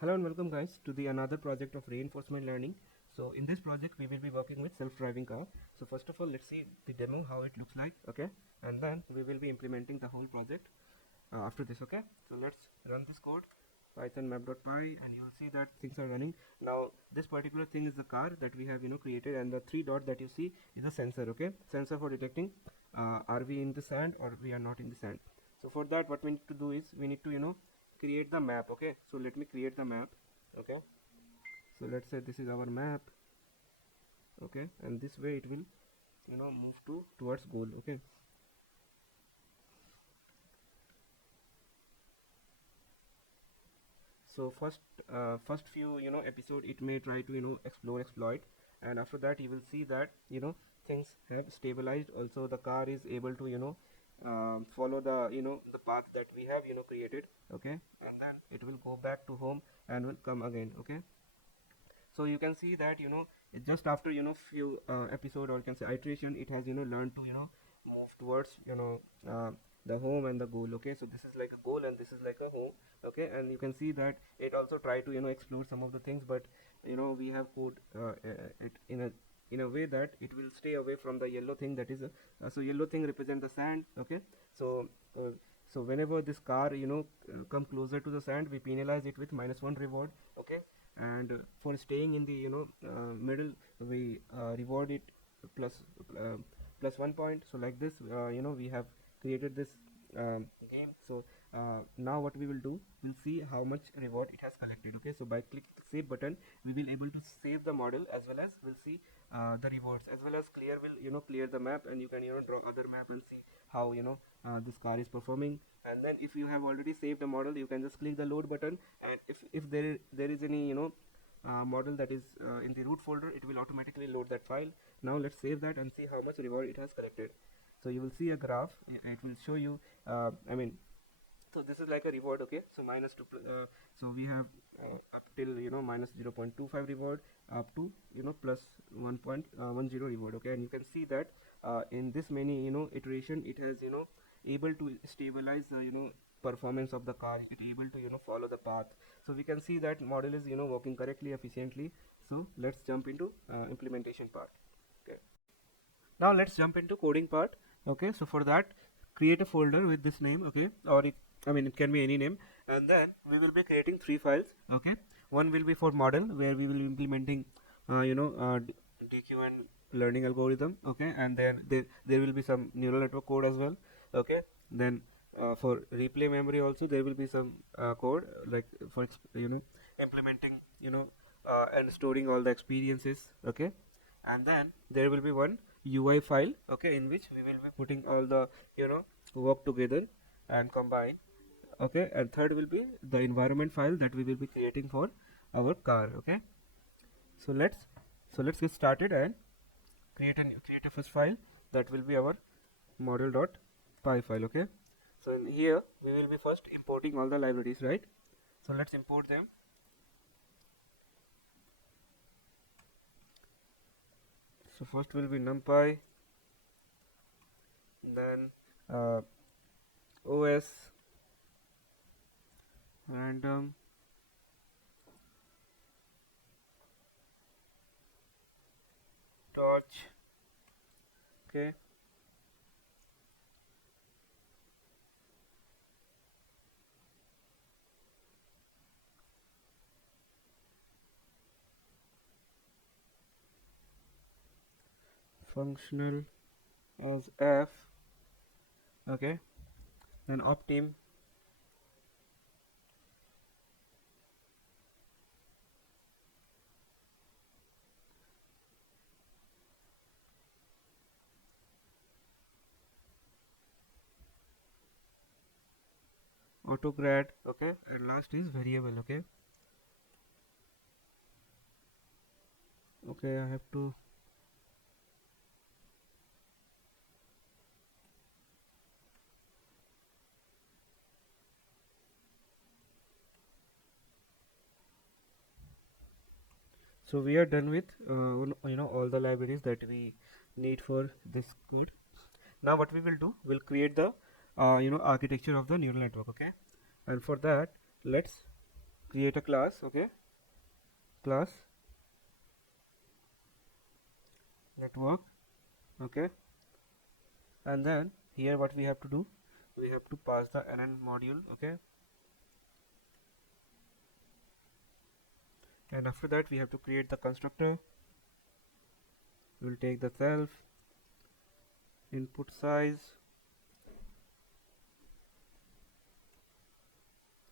Hello and welcome guys to the another project of reinforcement learning. So in this project we will be working with self-driving car. So first of all, let's see the demo how it looks like, okay, and then we will be implementing the whole project after this, okay. So let's run this code, python map.py, and you will see that things are running. Now this particular thing is the car that we have created, and the three dot that you see is a sensor, okay, sensor for detecting are we in the sand or we are not in the sand. So for that, what we need to do is we need to create the map, okay. So let me create the map, okay. So let's say this is our map, okay, and this way it will move towards goal, okay. So first few episode it may try to explore exploit, and after that you will see that things have stabilized. Also the car is able to follow the the path that we have created, okay, and then it will go back to home and will come again, okay. So you can see that it just after few episode, or you can say iteration, it has learned to move towards the home and the goal, okay. So this is like a goal and this is like a home, okay, and you can see that it also try to explore some of the things, but we have code it in a way that it will stay away from the yellow thing, that is so yellow thing represent the sand, okay. So uh, so whenever this car come closer to the sand, we penalize it with -1 reward, okay. And for staying in the middle, we reward it plus uh, plus 1 point. So like this we have created this game. So now what we will do, we'll see how much reward it has collected, okay. So by click save button, we will able to save the model, as well as we'll see the rewards, as well as clear will clear the map, and you can draw other map and see how this car is performing. And then if you have already saved the model, you can just click the load button, and if there is any model that is in the root folder, it will automatically load that file. Now let's save that and see how much reward it has collected. So you will see a graph, it will show you I mean, so this is like a reward, okay. So minus 2 so we have up till minus 0.25 reward, up to plus 1.10 reward, okay. And you can see that in this many iteration, it has able to stabilize the performance of the car. It able to follow the path. So we can see that model is working correctly, efficiently. So let's jump into implementation part, okay. Now let's jump into coding part, okay. So for that, create a folder with this name, okay, or it can be any name, and then we will be creating three files, okay. One will be for model, where we will be implementing DQ and learning algorithm, okay, and then there will be some neural network code as well, okay. Then for replay memory also there will be some code, like for implementing and storing all the experiences, okay. And then there will be one UI file, okay, in which we will be putting all the work together and combine, okay. And third will be the environment file that we will be creating for our car, okay. So let's get started and create a first file that will be our model.py file, okay. So in here we will be first importing all the libraries, right? So let's import them. So first will be numpy, then os, random, torch, okay. Functional as f, okay. Then optim, autograd, okay. And last is variable, okay. Okay, I have to so we are done with all the libraries that we need for this code. Now what we will do, we'll create the architecture of the neural network, okay. And for that, let's create a class, okay, class network, okay, and then here what we have to do, we have to pass the NN module, okay, and after that we have to create the constructor. We'll take the self, input size,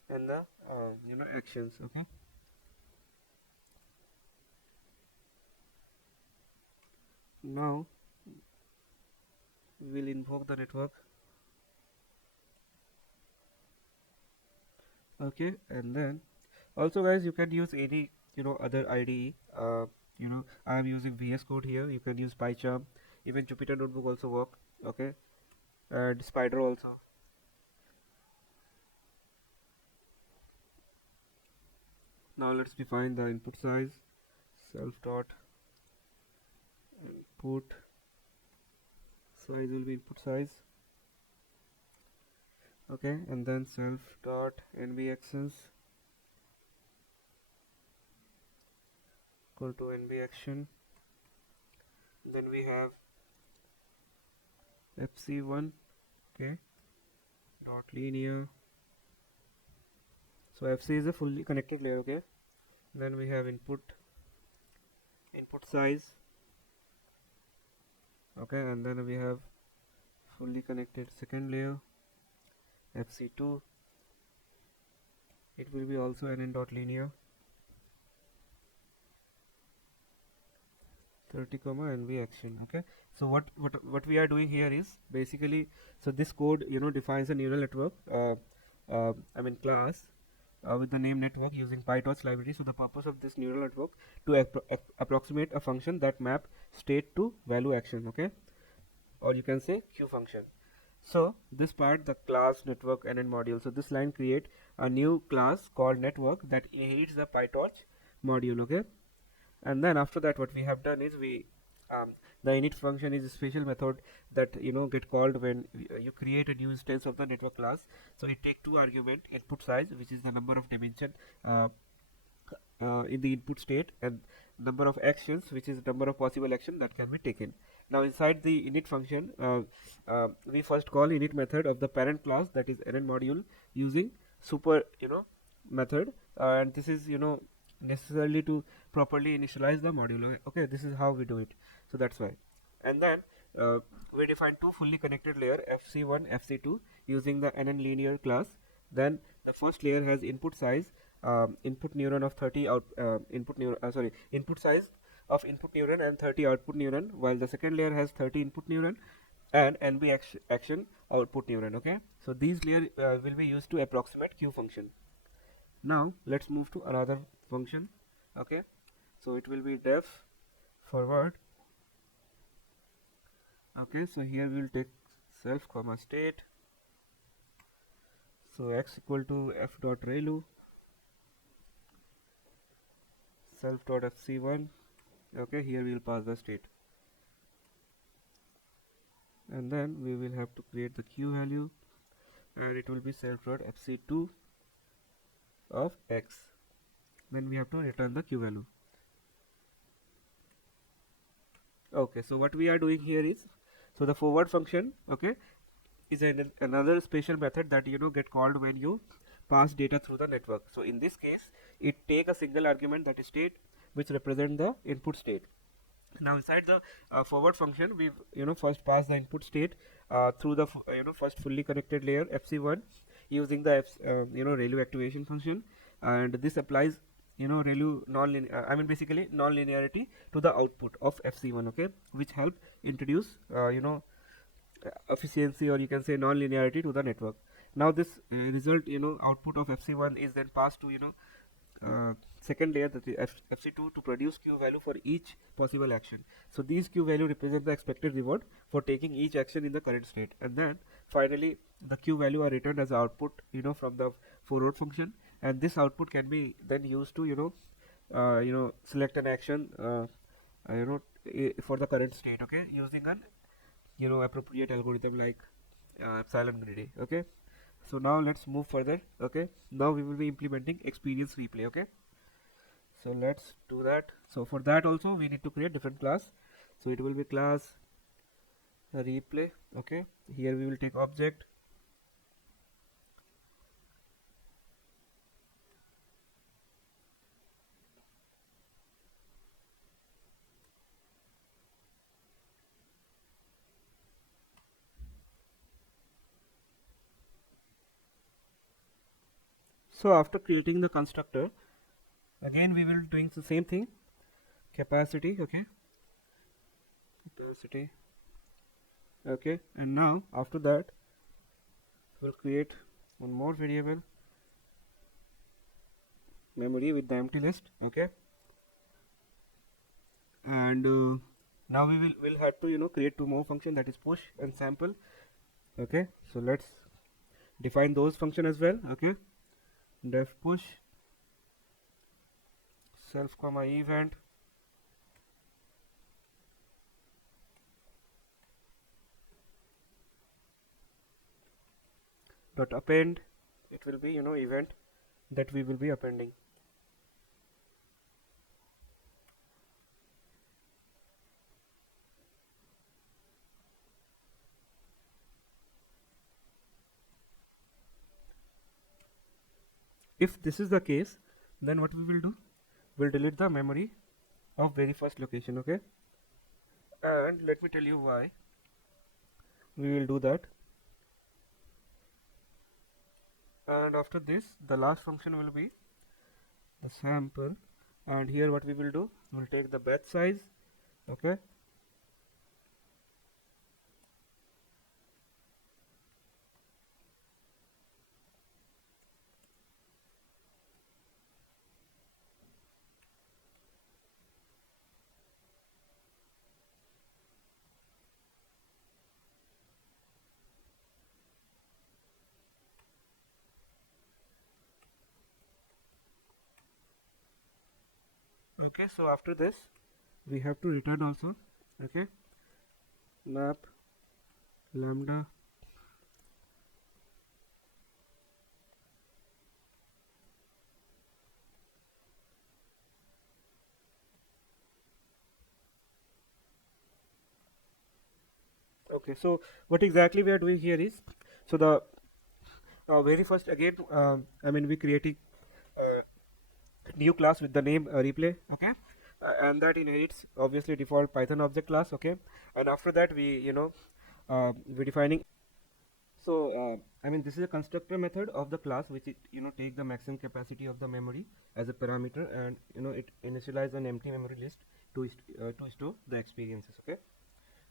and the actions, okay. Now we'll invoke the network, okay, and then also guys you can use any other IDE. I am using VS Code here. You can use PyCharm, even Jupyter Notebook also work, okay, and Spider also. Now let's define the input size. Self dot input size will be input size, okay, and then self dot nb actions equal to nb action. Then we have fc1, okay, dot linear. So fc is a fully connected layer, okay. Then we have input size, okay, and then we have fully connected second layer fc2. It will be also nn dot linear 30 comma nb action, okay. So what we are doing here is basically, so this code defines a neural network, class with the name network using PyTorch library. So the purpose of this neural network to approximate a function that map state to value action, okay, or you can say Q function. So this part, the class network NN module. So this line create a new class called network that inherits the PyTorch module, okay. And then after that what we have done is we the init function is a special method that get called when you create a new instance of the network class. So it take two argument, input size, which is the number of dimension in the input state, and number of actions, which is number of possible action that can be taken. Now inside the init function, we first call init method of the parent class, that is NN module, using super method, and this is necessarily to properly initialize the module, okay. This is how we do it, so that's why. And then we define two fully connected layer, fc1 fc2, using the NN linear class. Then the first layer has input size, input neuron of 30 out input size of input neuron and 30 output neuron, while the second layer has 30 input neuron and nb action output neuron, okay. So these layer will be used to approximate Q function. Now let's move to another function, okay. So it will be def forward, okay. So here we will take self comma state. So x equal to f dot relu self dot fc1, okay. Here we will pass the state, and then we will have to create the Q value, and it will be self dot fc2 of x. Then we have to return the Q value, okay. So what we are doing here is, so the forward function, okay, is another special method that get called when you pass data through the network. So in this case it take a single argument, that is state, which represent the input state. Now inside the forward function, we first pass the input state through the first fully connected layer fc1 using the ReLU activation function, and this applies ReLU basically non-linearity to the output of fc1, okay, which help introduce efficiency, or you can say non-linearity to the network. Now this result output of fc1 is then passed to second layer, that is fc2, to produce Q value for each possible action. So these Q value represent the expected reward for taking each action in the current state, and then finally the Q value are returned as output from the forward function, and this output can be then used to select an action for the current state, okay, using an appropriate algorithm like epsilon greedy, okay. So now let's move further. Okay, now we will be implementing experience replay. Okay, so let's do that. So for that also we need to create different class. So it will be class replay. Okay, here we will take object. So after creating the constructor, again we will doing the same thing, capacity. Okay, capacity. Okay, and now after that we'll create one more variable, memory with the empty list. Okay, and now we will have to create two more function, that is push and sample. Okay, so let's define those function as well. Okay, def push self comma event dot append. It will be event that we will be appending. If this is the case, then what we will do, we'll delete the memory of very first location. Okay, and let me tell you why we will do that. And after this, the last function will be the sample, and here what we will do, we'll take the batch size. Okay, okay, so after this we have to return also. Okay, map lambda okay. So what exactly we are doing here is, so the very first again, we creating new class with the name replay. Okay, and that inherits obviously default Python object class. Okay, and after that we we defining. So this is a constructor method of the class which it take the maximum capacity of the memory as a parameter, and it initialize an empty memory list to store the experiences. Okay,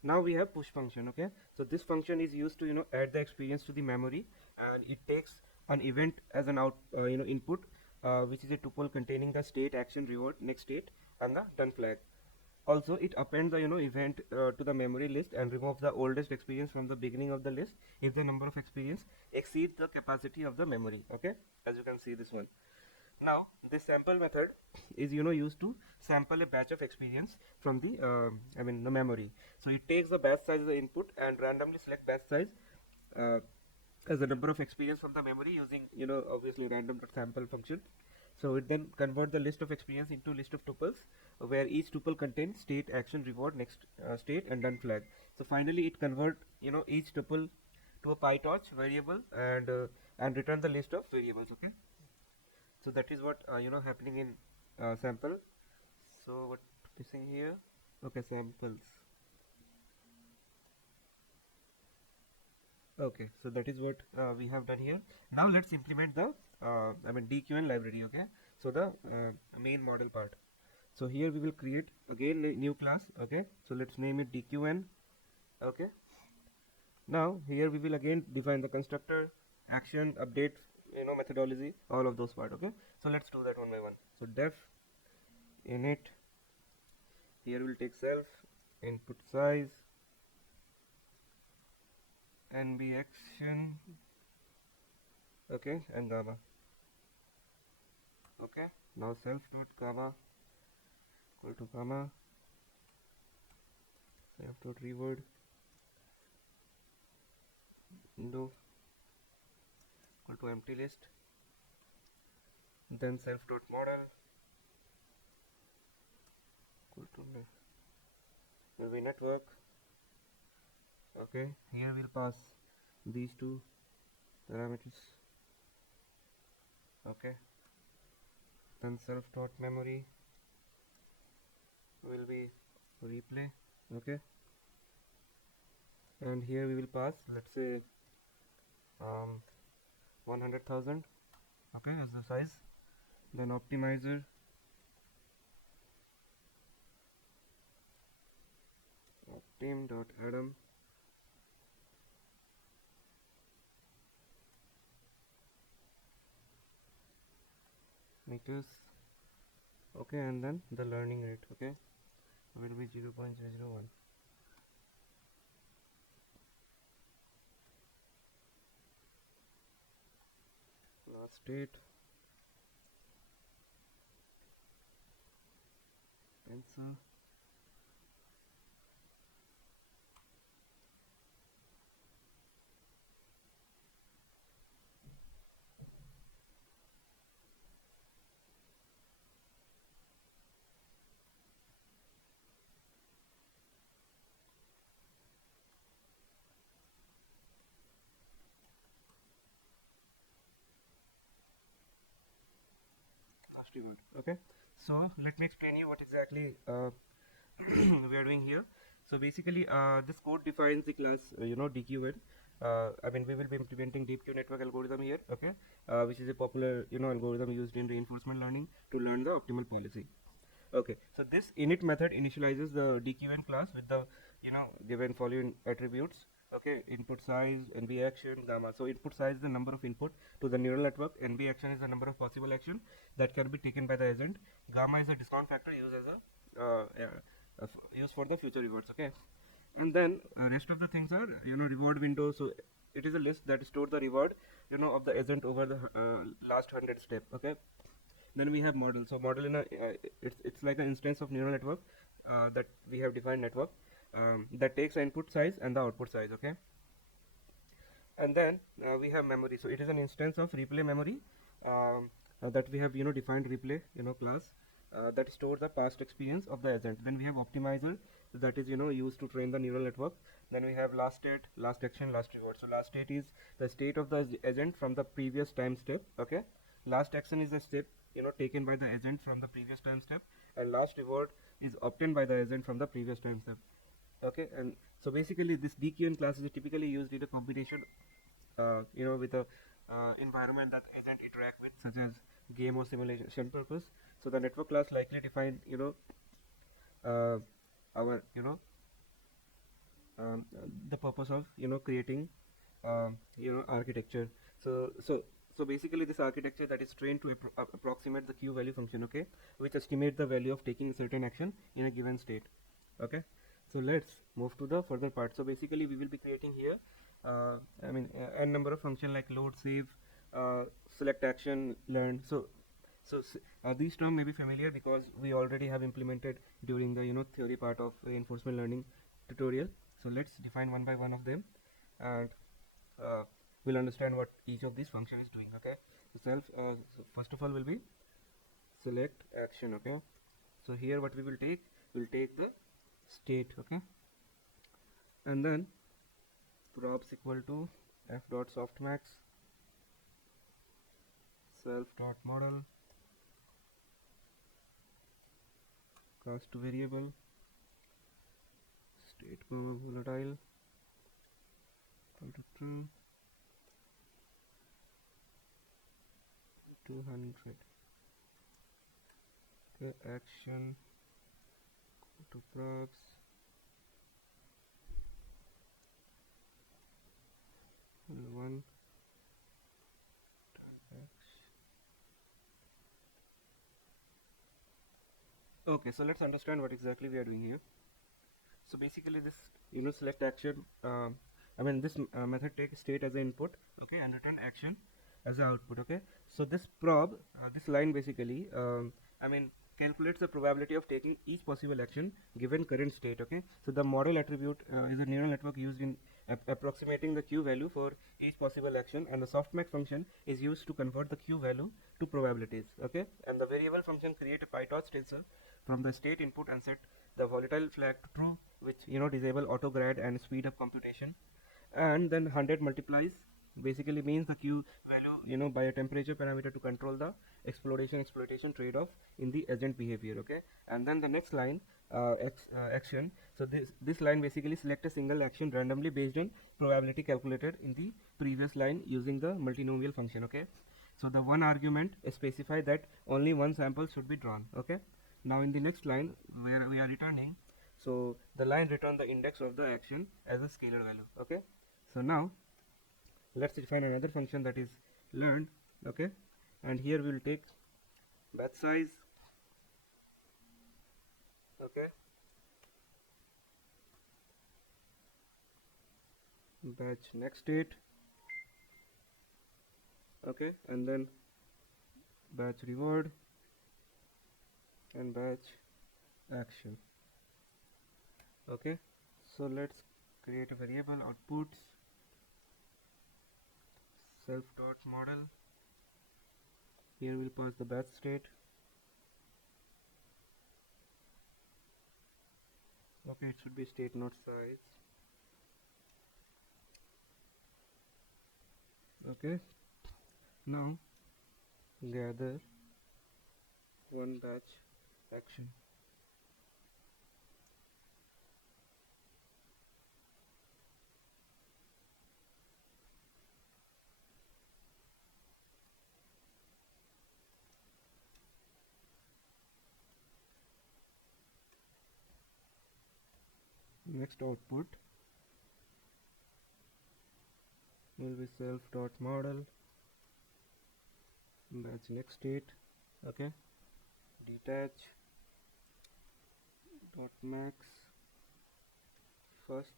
now we have push function. Okay, so this function is used to add the experience to the memory, and it takes an event as an input, which is a tuple containing the state, action, reward, next state, and the done flag. Also it appends the event to the memory list and removes the oldest experience from the beginning of the list if the number of experience exceeds the capacity of the memory. Okay, as you can see this one. Now this sample method is used to sample a batch of experience from the the memory. So it takes the batch size as the input and randomly select batch size uh, as the number of experience from the memory using obviously random.sample function. So it then convert the list of experience into list of tuples, where each tuple contains state, action, reward, next state, and done flag. So finally it convert each tuple to a PyTorch variable, and return the list of variables. Okay, so that is what happening in sample. So what missing here? Okay, samples. Okay, so that is what we have done here. Now let's implement the DQN library. Okay, so the main model part. So here we will create again a new class. Okay, so let's name it DQN. Okay, now here we will again define the constructor, action, update, methodology, all of those part. Okay, so let's do that one by one. So def init, here we'll take self, input size, nb action, okay, and gamma. Okay, now self dot gamma equal to gamma, self dot reward, no, equal to empty list, then self dot model equal to will be network. Okay, here we'll pass these two parameters. Okay, then self dot memory will be replay. Okay, and here we will pass, let's say 100,000, okay, as the size. Then optimizer optim.atom meters. Okay, and then the learning rate, okay, will be 0.001. Last state answer. Reward. Okay, so let me explain you what exactly we are doing here. So basically this code defines the class DQN. I mean, we will be implementing deep Q network algorithm here, okay, which is a popular algorithm used in reinforcement learning to learn the optimal policy. Okay, so this init method initializes the DQN class with the given following attributes. Okay, input size, NB action, gamma. So input size is the number of input to the neural network. NB action is the number of possible action that can be taken by the agent. Gamma is a discount factor used as a used for the future rewards. Okay, and then rest of the things are reward window. So it is a list that stores the reward of the agent over the last 100 step. Okay, then we have model. So model in a it's like an instance of neural network that we have defined network that takes the input size and the output size. Okay, and then we have memory. So it is an instance of replay memory that we have defined replay class that stores the past experience of the agent. Then we have optimizer that is used to train the neural network. Then we have last state, last action, last reward. So last state is the state of the agent from the previous time step. Okay, last action is a step taken by the agent from the previous time step, and last reward is obtained by the agent from the previous time step. Okay, and so basically this DQN class is typically used in a combination with a environment that agent interact with, such as game or simulation purpose. So the network class likely define our the purpose of creating architecture. So basically this architecture that is trained to approximate the Q value function, okay, which estimate the value of taking a certain action in a given state. Okay, so let's move to the further part. So basically we will be creating here n number of function like load, save, select action, learn. So these terms may be familiar because we already have implemented during the theory part of reinforcement learning tutorial. So let's define one by one of them, and we'll understand what each of these function is doing. Okay, so first of all will be select action. Okay, so here what we will take the state. Okay, and then props equal to f dot softmax self dot model cast variable state volatile equal to true 200. Okay, action to props one. Okay, so let's understand what exactly we are doing here. So basically this select action this method takes state as an input, okay, and return action as an output. Okay, so this prob this line basically calculates the probability of taking each possible action given current state. Okay, so the model attribute is a neural network used in approximating the q value for each possible action, and the softmax function is used to convert the q value to probabilities. Okay, and the variable function create a PyTorch tensor from the state input and set the volatile flag to true, which disable auto grad and speed up computation. And then 100 multiplies basically means the q value by a temperature parameter to control the exploitation trade-off in the agent behavior. Okay, and then the next line, action. So this line basically select a single action randomly based on probability calculated in the previous line using the multinomial function. Okay, so the one argument specify that only one sample should be drawn. Okay, now in the next line where we are returning, so the line return the index of the action as a scalar value. Okay, so now let's define another function that is learned. Okay, and here we will take batch size. Okay, batch next state. Okay, and then batch reward and batch action. Okay, so let's create a variable outputs self dot model. Here we'll pass the batch state. Okay, it should be state not size. Okay, now gather one batch action. Next output will be self dot model batch next state. Okay, detach dot max first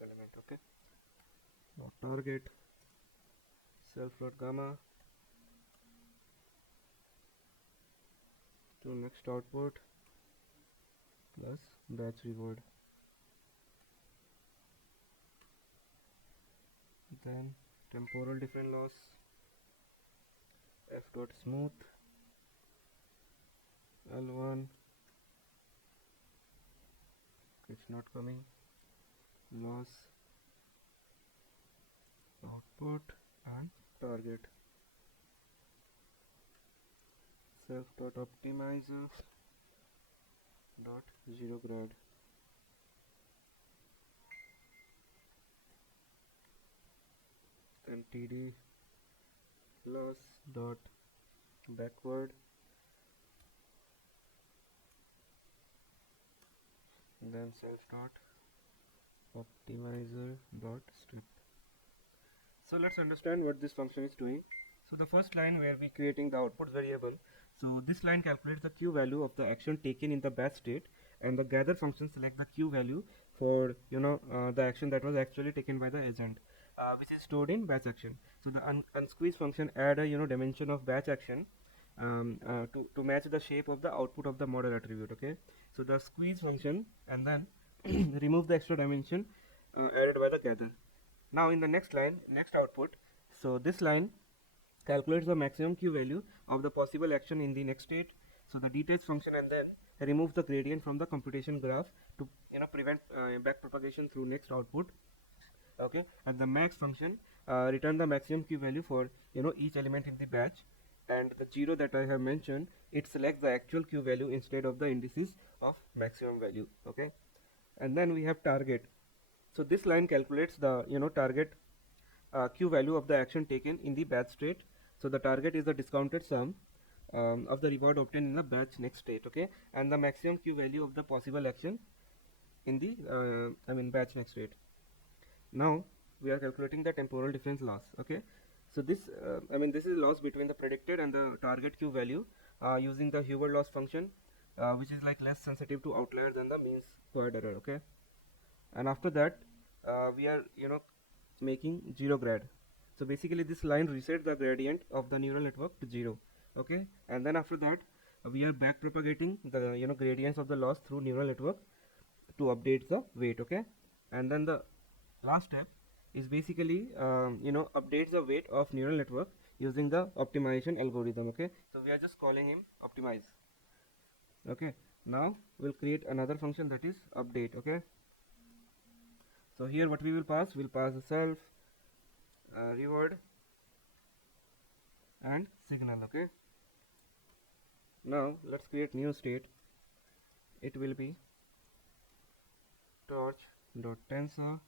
element. Okay, dot target self dot gamma to next output plus batch reward. Then temporal difference loss f dot smooth L1, it's not coming, loss output and target self dot optimizer dot zero grad. Then td loss dot backward, then self dot optimizer dot strip. So let's understand what this function is doing. So the first line where we creating the output variable, so this line calculates the q value of the action taken in the batch state, and the gather function select the q value for the action that was actually taken by the agent, which is stored in batch action. So the unsqueeze function add a dimension of batch action to match the shape of the output of the model attribute. Okay, so the squeeze function and then remove the extra dimension added by the gather. Now in the next line, next output, so this line calculates the maximum q value of the possible action in the next state. So the detach function and then remove the gradient from the computation graph to prevent back propagation through next output. Okay, and the max function return the maximum q value for each element in the batch, and the 0 that I have mentioned, it selects the actual q value instead of the indices of maximum value. Okay, and then we have target. So this line calculates the target q value of the action taken in the batch state. So the target is the discounted sum of the reward obtained in the batch next state. Okay, and the maximum q value of the possible action in the batch next state. Now we are calculating the temporal difference loss. Okay, so this this is loss between the predicted and the target q value using the Hoover loss function, which is like less sensitive to outlier than the mean squared error. Okay, and after that we are making zero grad. So basically this line resets the gradient of the neural network to 0. Okay, and then after that we are back propagating the gradients of the loss through neural network to update the weight. Okay, and then the last step is basically updates the weight of neural network using the optimization algorithm. Okay, so we are just calling him optimize. Okay, now we'll create another function that is update. Okay, so here what we will pass, we'll pass the self, reward and signal. Okay, now let's create new state. It will be torch dot tensor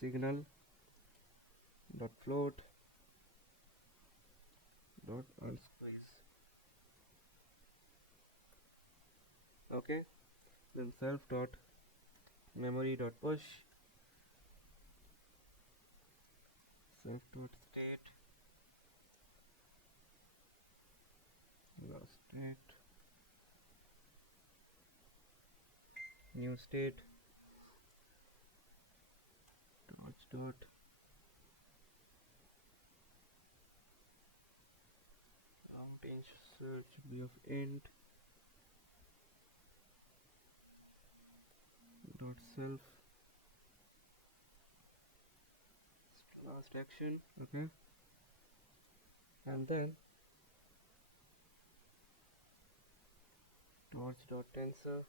signal dot float dot unsqueeze. Okay, then self dot memory dot push, self dot state, last state, new state, torch dot long range search b of int dot self last action. Okay, and then torch dot tensor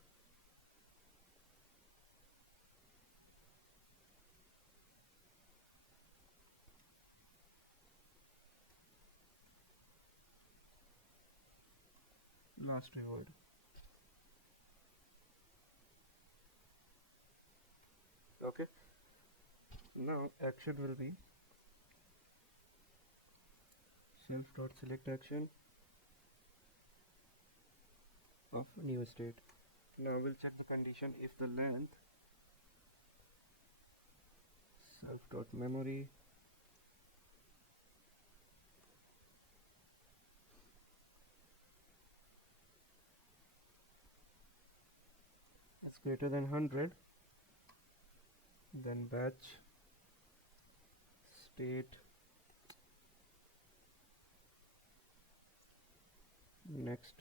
last reward. Okay, now action will be self dot select action of new state. Now we'll check the condition if the length self dot memory is greater than 100, then batch state next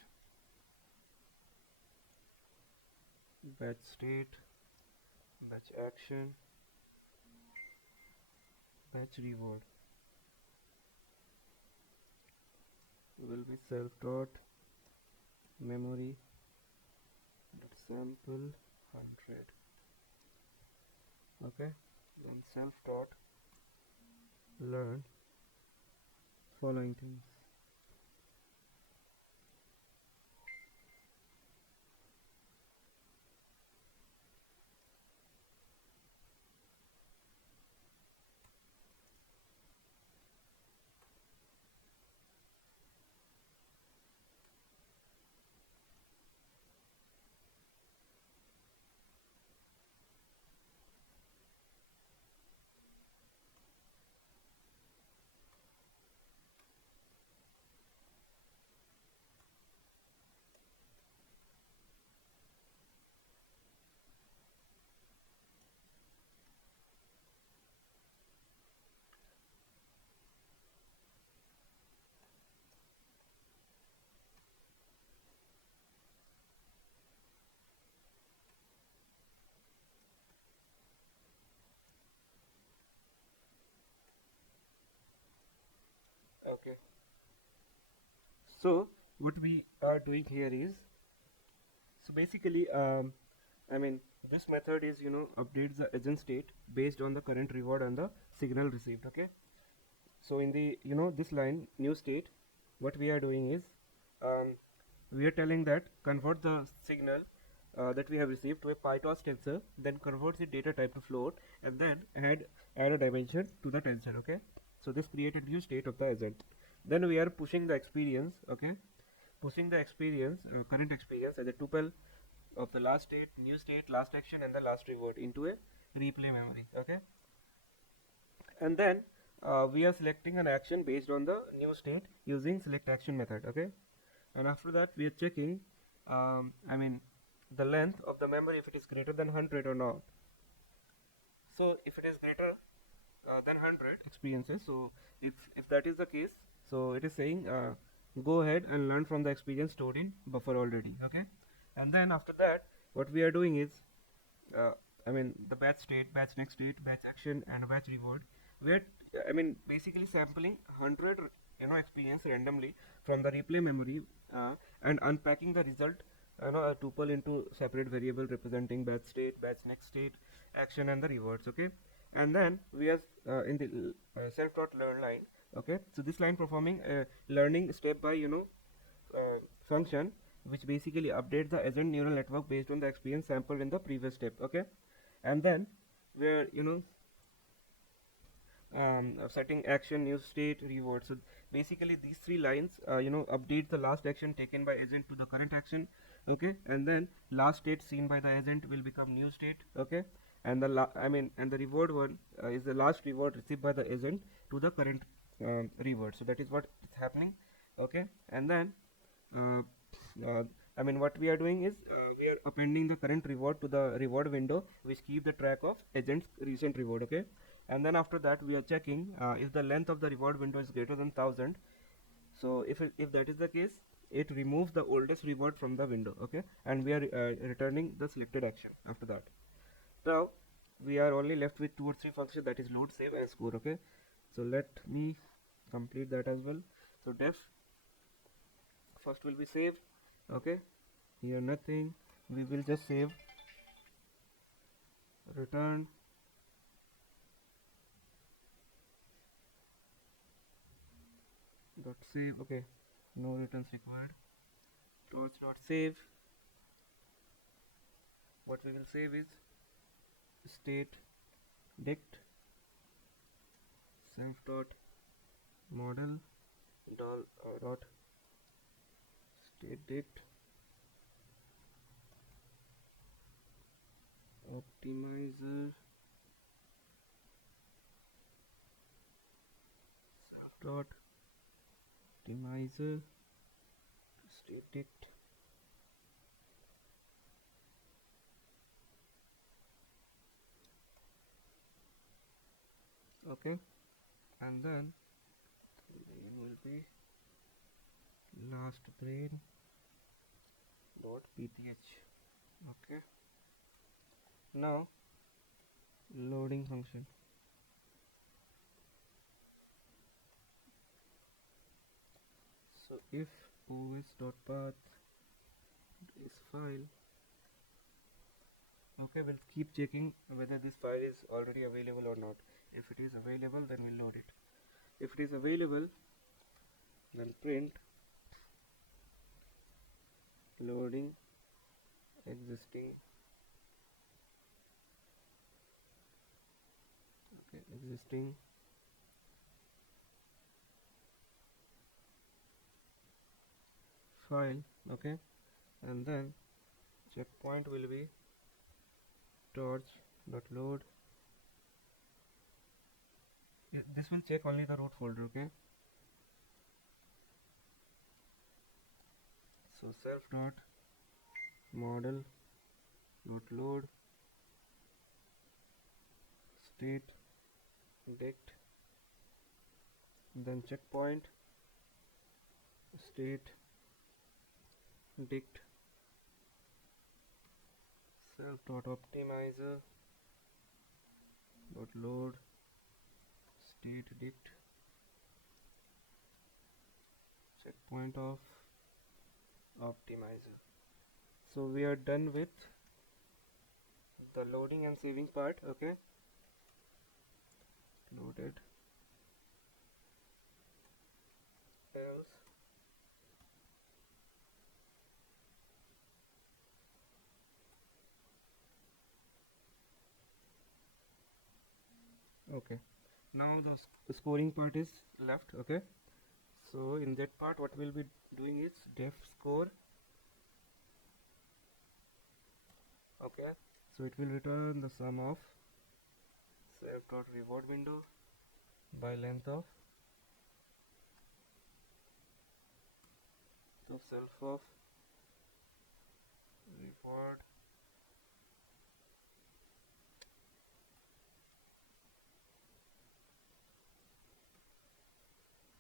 batch state batch action batch reward will be self dot memory dot sample 100. Okay, then self dot learn following things. Okay, so what we are doing here is, so basically I mean this method is updates the agent state based on the current reward and the signal received. Okay, so in the this line new state, what we are doing is we are telling that convert the signal that we have received to a PyTorch tensor, then converts the data type to float, and then add a dimension to the tensor. Okay, so this created new state of the agent. Then we are pushing the experience. Okay, pushing the experience current experience as a tuple of the last state, new state, last action, and the last reward into a replay memory. Okay, and then we are selecting an action based on the new state using select action method. Okay, and after that we are checking the length of the memory, if it is greater than 100 or not. So if it is greater than 100 experiences, so if that is the case, so it is saying go ahead and learn from the experience stored in buffer already. Okay, and then after that what we are doing is I mean the batch state, batch next state, batch action, and batch reward. We're basically sampling 100 experience randomly from the replay memory, and unpacking the result, a tuple into separate variable representing batch state, batch next state, action, and the rewards. Okay, and then we are in the self.learn line. Okay, so this line performing learning step by function, which basically updates the agent neural network based on the experience sampled in the previous step. Okay, and then we're setting action, new state, reward. So basically these three lines update the last action taken by agent to the current action. Okay, and then last state seen by the agent will become new state. Okay, and and the reward one is the last reward received by the agent to the current reward. So that is what is happening. Okay, and then uh, what we are doing is we are appending the current reward to the reward window, which keep the track of agent's recent reward. Okay, and then after that we are checking if the length of the reward window is greater than 1000. So if that is the case, it removes the oldest reward from the window. Okay, and we are returning the selected action after that. Now we are only left with 2 or 3 functions, that is load, save, and score. Okay, so let me complete that as well. So def first will be save. Okay, here nothing, we will just save, return, dot save. Okay, no returns required. Torch dot save, what we will save is state dict self dot model dot state dict optimizer self dot optimizer state dict. Okay, and then name will be last brain dot pth. Okay, now loading function. So if os.path is file, okay, we'll keep checking whether this file is already available or not. If it is available, then we'll load it. If it is available, then print loading existing, okay, existing file. Okay, and then checkpoint will be torch.load. This will check only the root folder. Okay, so self dot model dot load state dict, then checkpoint state dict self dot optimizer dot load state dict checkpoint of optimizer. So we are done with the loading and saving part. Okay, loaded else. Okay, now the scoring part is left. Okay, so in that part what we'll be doing is def score. Okay, so it will return the sum of self dot reward window by length of self of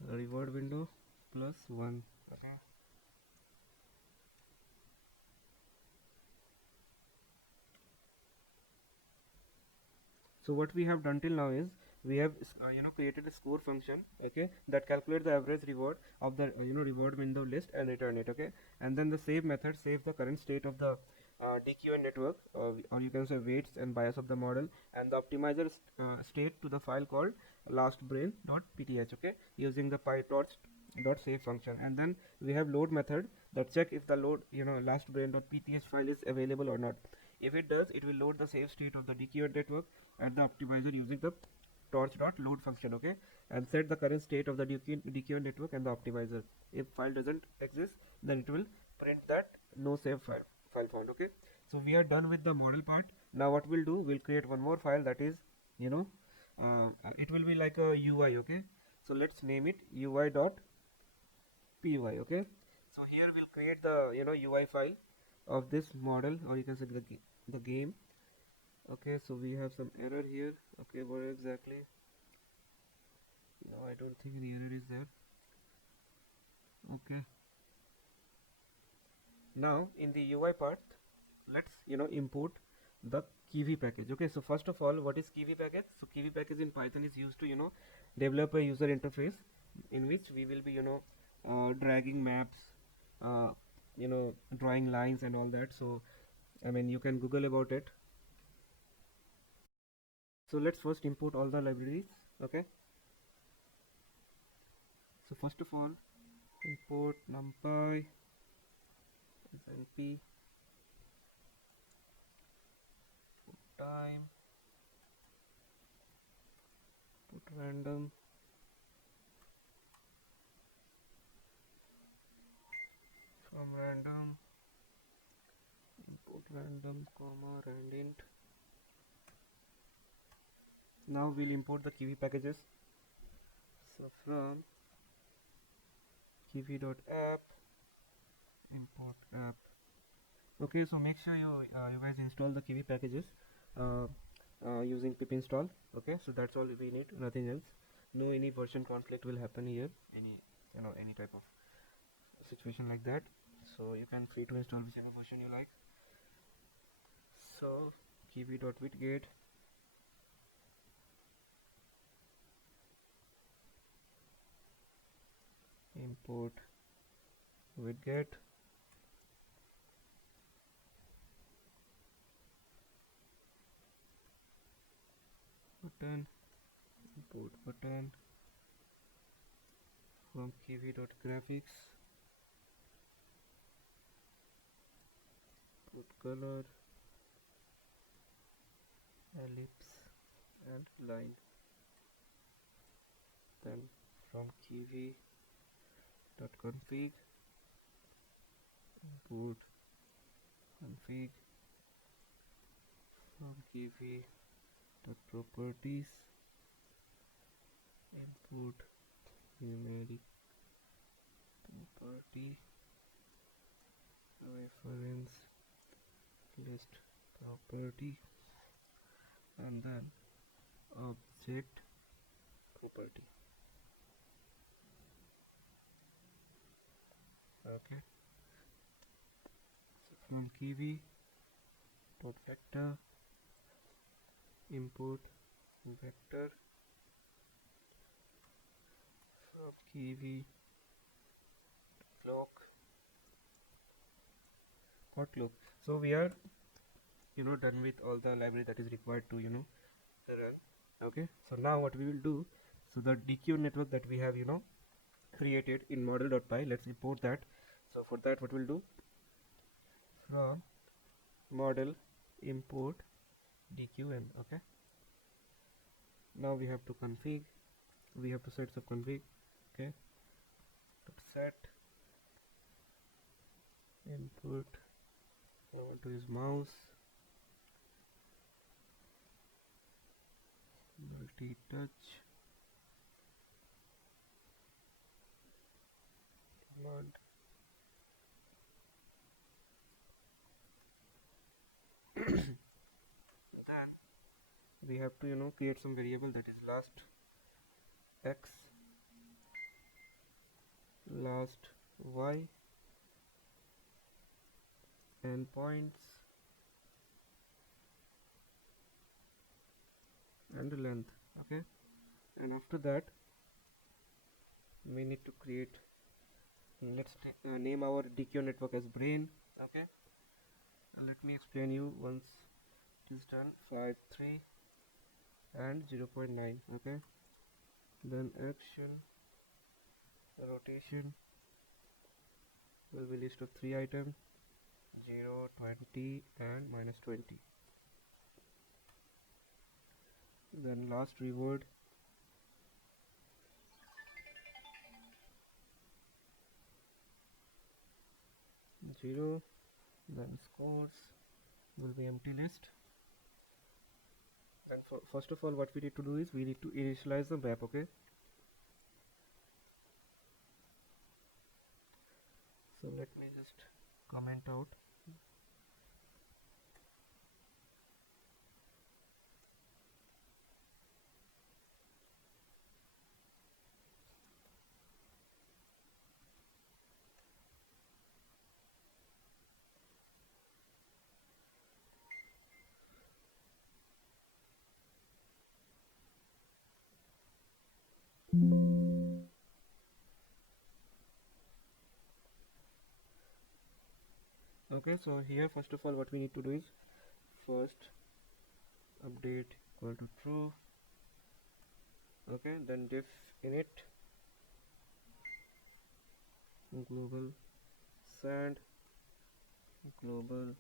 reward window plus 1. Okay, So what we have done till now is we have created a score function, okay, that calculates the average reward of the reward window list and return it, okay. And then the save method saves the current state of the DQN network, or you can say weights and bias of the model, and the optimizer state to the file called lastbrain.pth, okay, using the pytorch.save function. And then we have load method that check if the load lastbrain.pth file is available or not. If it does, it will load the save state of the DQN network and the optimizer using the torch.load function, okay, and set the current state of the DQN network and the optimizer. If file doesn't exist, then it will print that no save file found, okay. So we are done with the model part. Now what we'll do, we'll create one more file that is it will be like a UI, okay. So let's name it ui.py, okay. So here we'll create the UI file of this model, or you can say the game, okay. So we have some error here, okay. What exactly? No, I don't think the error is there, okay. Now in the UI part, let's import the Kiwi package, okay. So first of all, what is Kiwi package? So Kiwi package in Python is used to develop a user interface in which we will be dragging maps, uh, drawing lines and all that. So I mean, you can Google about it. So let's first import all the libraries, okay. So first of all, import numpy, np, put time, put random, from random, import random, comma, randint. Now we'll import the Kiwi packages. So from kiwi.app, import app, okay. So make sure you guys install the Kiwi packages using pip install, okay. So that's all we need, nothing else. No any version conflict will happen here, any type of situation like that. So you can free to install whichever version you like. So kiwi.widget, import widget, button, import button, from kiwi.graphics, put color, ellipse and line. Then from kiwi.config, import config, from kiwi.properties, import numeric property, reference list property, and then object property, okay. So from kiwi.vector, import vector, from kiwi clock, hot clock. So we are done with all the library that is required to run, okay. So now what we will do, so the DQ network that we have created in model.py, let's import that. So for that, what we'll do, from model import DQN, okay. Now we have to config, we have to set some config, okay. Set input, I want to use mouse, multi-touch, command, then we have to create some variable that is last x, last y, endpoints, and the length. Okay, and after that we need to create, let's name our DQ network as brain. Okay, and let me explain you once it is done. 5 3 and 0.9. Okay, then action rotation will be list of 3 items, 0, 20 and -20. Then last reward, 0. Then scores will be empty list. And first of all, what we need to do is we need to initialize the map. Okay, so let me just comment out. Okay, so here first of all what we need to do is first update equal to true. Okay, then diff init global sand global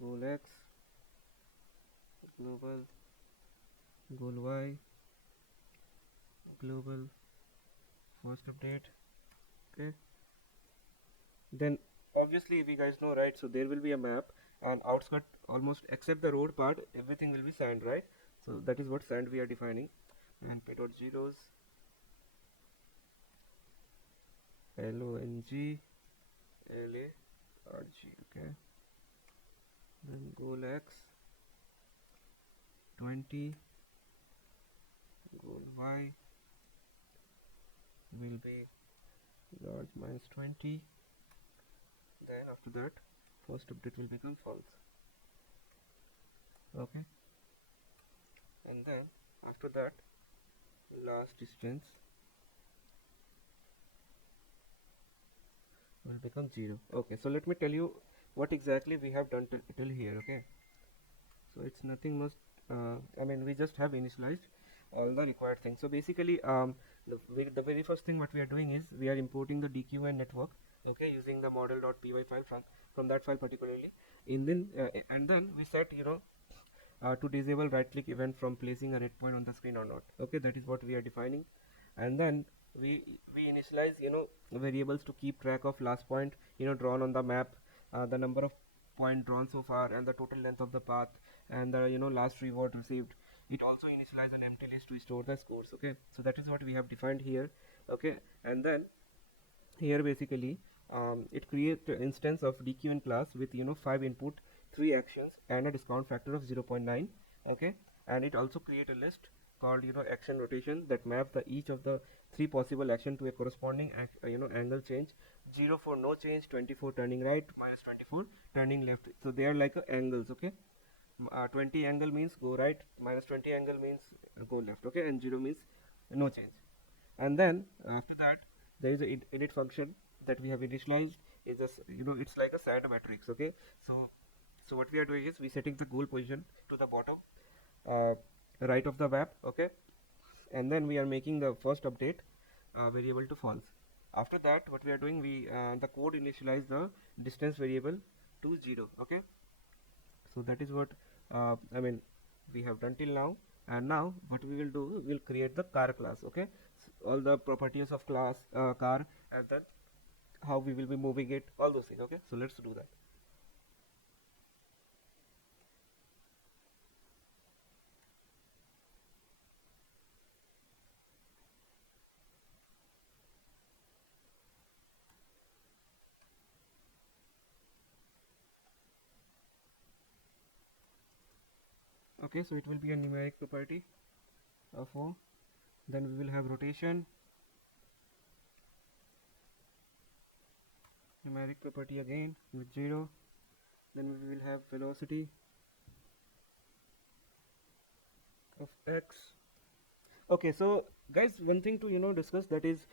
goal x global goal y global first update. Okay, then obviously we guys know, right? So there will be a map, and outskirt almost except the road part everything will be sand, right? So that is what sand we are defining. And p dot zeros long la rg. Okay, then goal x 20, goal y will be large -20. Then after that first update will become false. Okay, and then after that last distance will become 0. Okay, so let me tell you what exactly we have done till here. Okay, so it's nothing much. I mean, we just have initialized all the required things. So basically the very first thing what we are doing is we are importing the DQN network, okay, using the model.py file from that file particularly. And then we set, to disable right click event from placing a red point on the screen or not. Okay, that is what we are defining. And then we initialize, variables to keep track of last point, drawn on the map, the number of point drawn so far, and the total length of the path, and the last reward received. It also initialize an empty list to store the scores. Okay, so that is what we have defined here. Okay, and then here basically it creates an instance of DQN class with 5 input, 3 actions and a discount factor of 0.9. Okay, and it also create a list called action rotation that map the each of the 3 possible action to a corresponding angle change. 0 for no change, 24 turning right, -24 turning left. So they are like angles. Okay, 20 angle means go right, -20 angle means go left. Okay, and 0 means no change. And then after that there is a init function that we have initialized. Is just it's like a sand matrix. Okay, so what we are doing is we setting the goal position to the bottom uh, right of the map. Okay, and then we are making the first update variable to false. After that what we are doing, we the code initialize the distance variable to 0. Okay, so that is what I mean we have done till now. And now what we will do, we will create the car class. Okay, so all the properties of class car, and then how we will be moving it, all those things. Okay, so let's do that. Okay, so it will be a numeric property of O. Then we will have rotation, numeric property again with 0. Then we will have velocity, of x. Okay, so guys, one thing to discuss, that is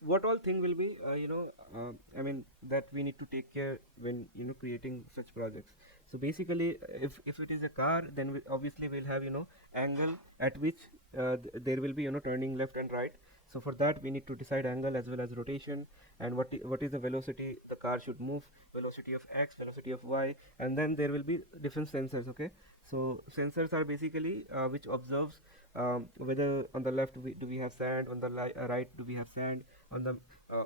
what all thing will be I mean that we need to take care when creating such projects. So basically, if it is a car, then obviously we'll have angle at which there will be turning left and right. So for that we need to decide angle as well as rotation, and what is the velocity the car should move, velocity of x, velocity of y, and then there will be different sensors. Okay, so sensors are basically which observes whether on the left do we have sand, on the right do we have sand, on the uh,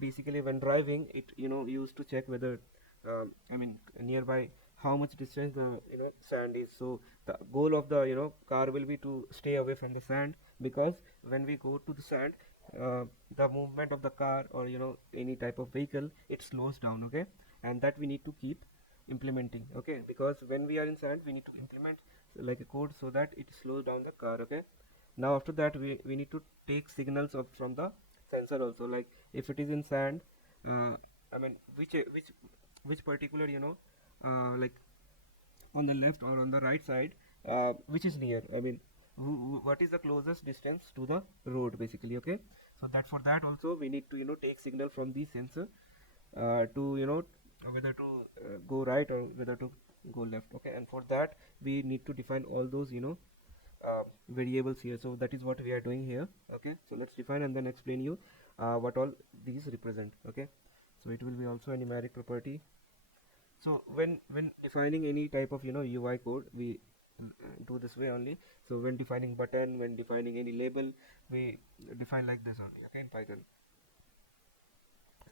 basically when driving it used to check whether I mean nearby how much distance the sand is. So the goal of the car will be to stay away from the sand, because when we go to the sand, the movement of the car or any type of vehicle, it slows down. Okay, and that we need to keep implementing. Okay, because when we are in sand we need to implement like a code so that it slows down the car. Okay, now after that we need to take signals from the sensor also, like if it is in sand, I mean which particular like on the left or on the right side, which is near, I mean what is the closest distance to the road basically. Okay, so that for that also we need to take signal from the sensor to whether to go right or whether to go left. Okay, and for that we need to define all those variables here. So that is what we are doing here. Okay, so let's define and then explain you what all these represent. Okay, so it will be also a numeric property. So when defining any type of UI code, we do this way only. So when defining button, when defining any label, we define like this only. Okay, in Python.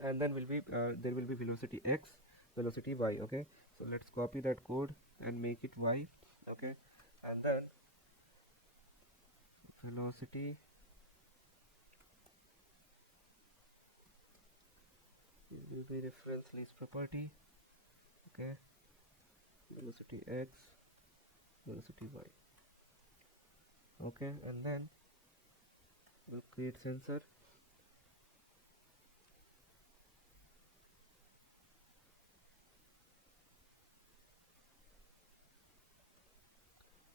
And then will be there will be velocity x, velocity y. Okay, so let's copy that code and make it y. Okay, and then velocity will be reference list property. Okay, velocity x, velocity y. Okay, and then we'll create sensor.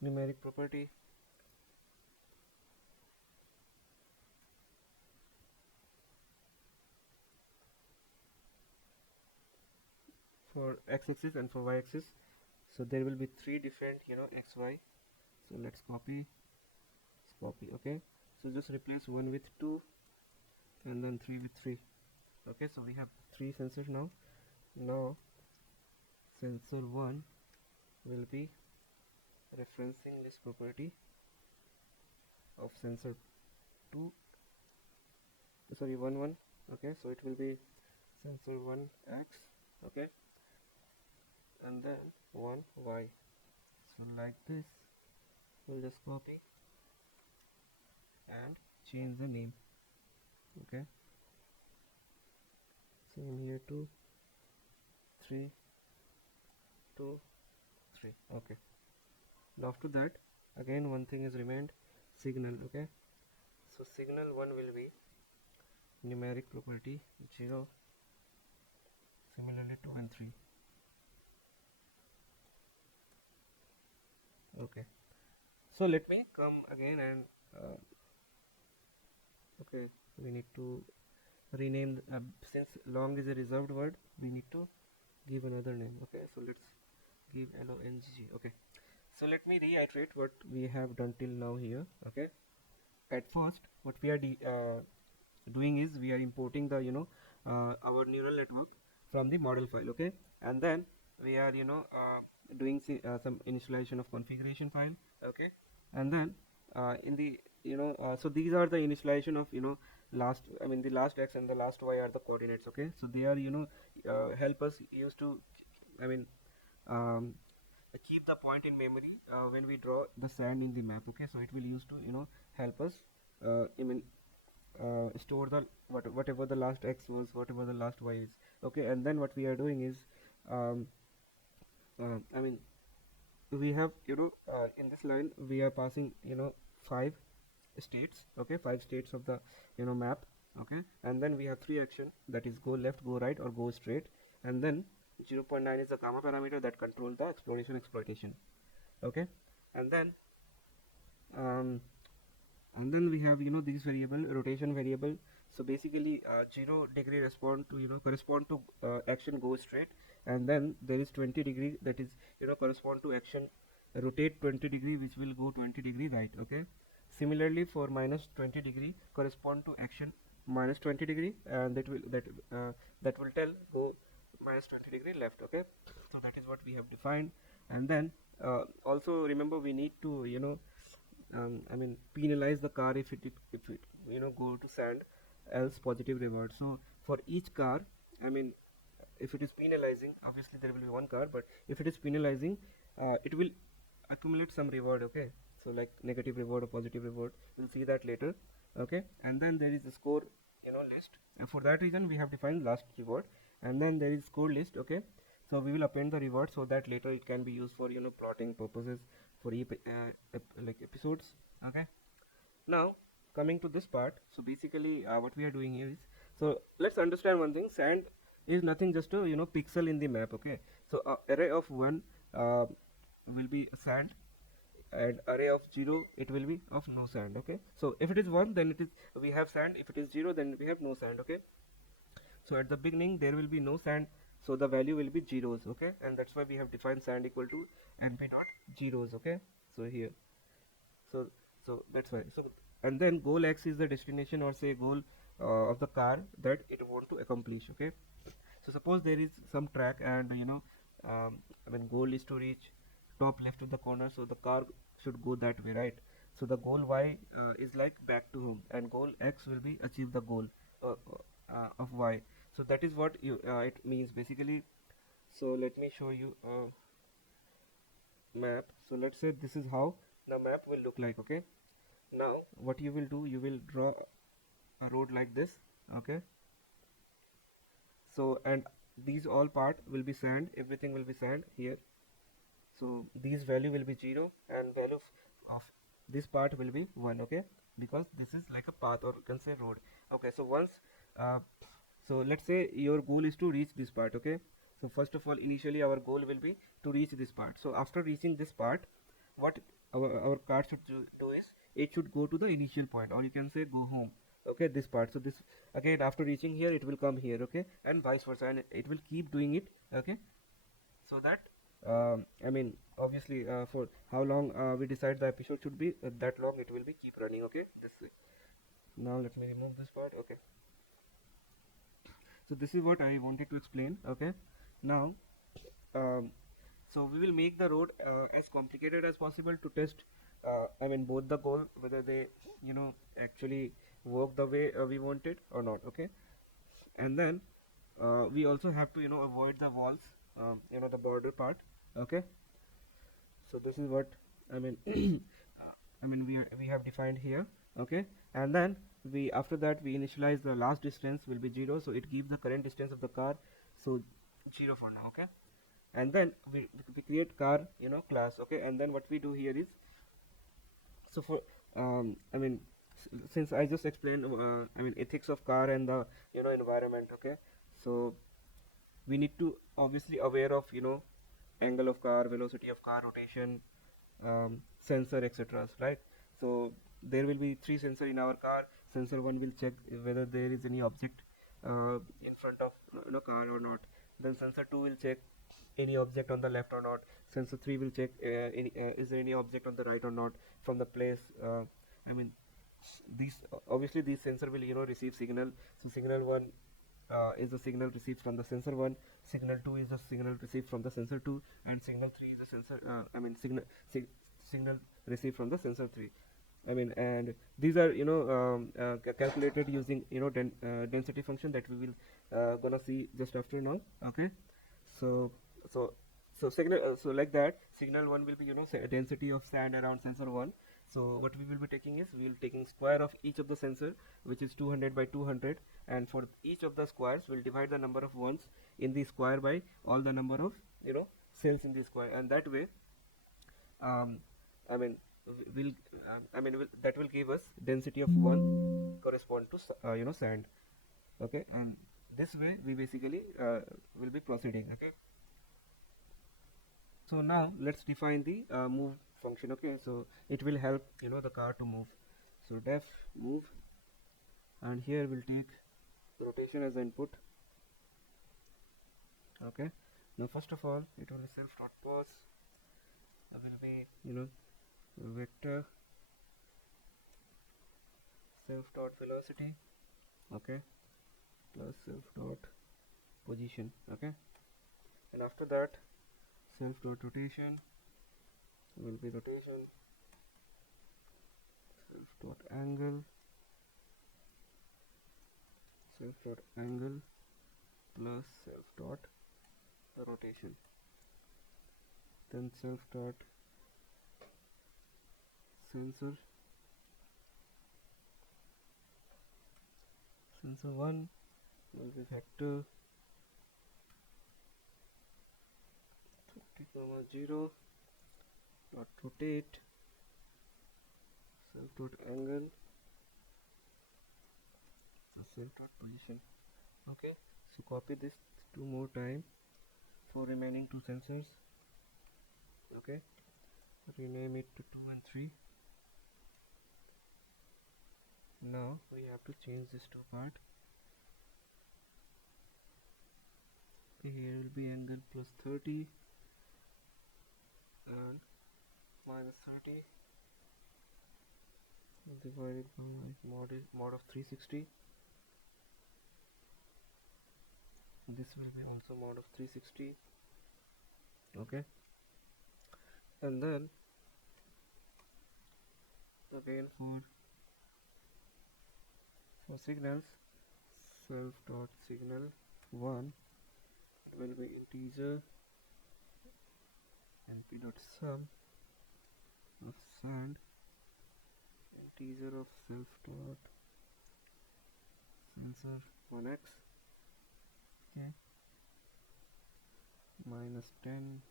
Numeric property. For x-axis and for y-axis. So there will be three different x, y. So let's copy. Okay, so just replace 1 with 2 and then 3 with 3. Okay, so we have three sensors now. Now sensor 1 will be referencing this property of sensor 2, sorry 1 1. Okay, so it will be sensor 1 x. Okay, and then 1 y. So like this, we'll just copy and change the name. Okay, same here, 2 3 2 3. Okay, now after that again one thing is remained, signal. Okay, so signal 1 will be numeric property 0, similarly 2 and 3. Okay, so let me come again and okay, we need to rename since long is a reserved word, we need to give another name. Okay, so let's give long. Okay, so let me reiterate what we have done till now here. Okay, at first what we are doing is we are importing the our neural network from the model file. Okay, and then we are doing some initialization of configuration file. Okay, and then in the so these are the initialization of last, I mean the last x and the last y are the coordinates. Okay, so they are help us used to, I mean um, keep the point in memory when we draw the sand in the map. Okay, so it will use to help us I mean store the whatever the last x was, whatever the last y is. Okay, and then what we are doing is um, I mean we have in this line we are passing 5 states. Okay, 5 states of the map. Okay, and then we have 3 action, that is go left, go right, or go straight, and then 0.9 is the gamma parameter that control the exploration exploitation. Okay, and then um, and then we have these variable, rotation variable. So basically 0 degree respond to correspond to action go straight, and then there is 20 degree, that is correspond to action rotate 20 degree, which will go 20 degree right. Okay, similarly for minus 20 degree correspond to action minus 20 degree, and that will tell go minus 20 degree left. Okay, so that is what we have defined. And then also remember, we need to penalize the car if it go to sand, else positive reward. So for each car, I mean if it is penalizing, obviously there will be one car, but if it is penalizing, it will accumulate some reward. Okay, so like negative reward or positive reward, we'll see that later. Okay, and then there is a score list, and for that reason we have defined last reward. And then there is score list. Okay, so we will append the reward so that later it can be used for plotting purposes for like episodes. Okay, now coming to this part, so basically what we are doing here is, so let's understand one thing. Sand is nothing, just a pixel in the map. Okay, so array of 1 will be sand, and array of 0 it will be of no sand. Okay, so if it is 1, then it is we have sand. If it is 0, then we have no sand. Okay, so at the beginning there will be no sand, so the value will be zeros. Okay, and that's why we have defined sand equal to np dot zeros. Okay, so here, so that's why. So and then goal x is the destination, or say goal of the car that it want to accomplish. Okay, so suppose there is some track, and goal is to reach top left of the corner, so the car should go that way, right? So the goal y is like back to home, and goal x will be achieve the goal of y. So that is what it means basically. So let me show you a map. So let's say this is how the map will look like. Okay, now what you will do, you will draw a road like this. Okay, so and these all part will be sand, everything will be sand here. So these value will be 0, and value of this part will be 1. Okay, because this is like a path, or you can say road. Okay, so once so let's say your goal is to reach this part. Okay, so first of all, initially our goal will be to reach this part. So after reaching this part, what our car should do is, it should go to the initial point, or you can say go home. Okay, this part. So this again, after reaching here, it will come here. Okay, and vice versa, and it will keep doing it. Okay, so that obviously for how long we decide the episode should be, that long it will be keep running. Okay, this way. Now let me remove this part. Okay, so this is what I wanted to explain. Okay, now so we will make the road as complicated as possible to test both the goal, whether they actually work the way we wanted or not. Okay, and then we also have to avoid the walls, the border part. Okay, so this is what we have defined here. Okay, and then we after that we initialize the last distance will be 0, so it gives the current distance of the car, so 0 for now. Okay, and then we create car class. Okay, and then what we do here is, so for since I just explained ethics of car and the environment. Okay, so we need to obviously aware of angle of car, velocity of car, rotation, sensor, etc. Right? So there will be 3 sensor in our car. Sensor 1 will check whether there is any object in front of car or not. Then sensor 2 will check any object on the left or not. Sensor 3 will check is there any object on the right or not from the place. These obviously these sensor will receive signal. So signal 1 is the signal received from the sensor 1, signal 2 is the signal received from the sensor 2, and signal 3 is the signal received from the sensor 3. And these are calculated using density function that we will gonna see just after now. Okay, so signal so like that, signal 1 will be density of sand around sensor 1. So what we will be taking is, we will taking square of each of the sensor, which is 200 by 200, and for each of the squares we'll divide the number of ones in the square by all the number of cells in the square, and that way that will give us density of 1 correspond to sand. Okay, and this way we basically will be proceeding. Okay, so now let's define the move function. Okay, so it will help the car to move. So def move, and here we'll take rotation as the input. Okay, now first of all it will be self dot pose, there will be vector self dot velocity, okay, plus self dot position. Okay, and after that self dot rotation will be rotation, self dot angle, self dot angle plus self dot rotation, then self dot sensor, sensor 1 will be vector 30, 0 dot rotate self dot angle self dot position. Okay, so copy this 2 more time for remaining 2 sensors. Okay, rename it to 2 and 3. Now we have to change this to part. Here will be angle plus 30 and minus 30 divided by mod of 360. This will be also mod of 360. Okay, and then again for signals, self dot signal 1 it will be integer np dot sum of sand, integer of self dot sensor 1x, okay, minus 10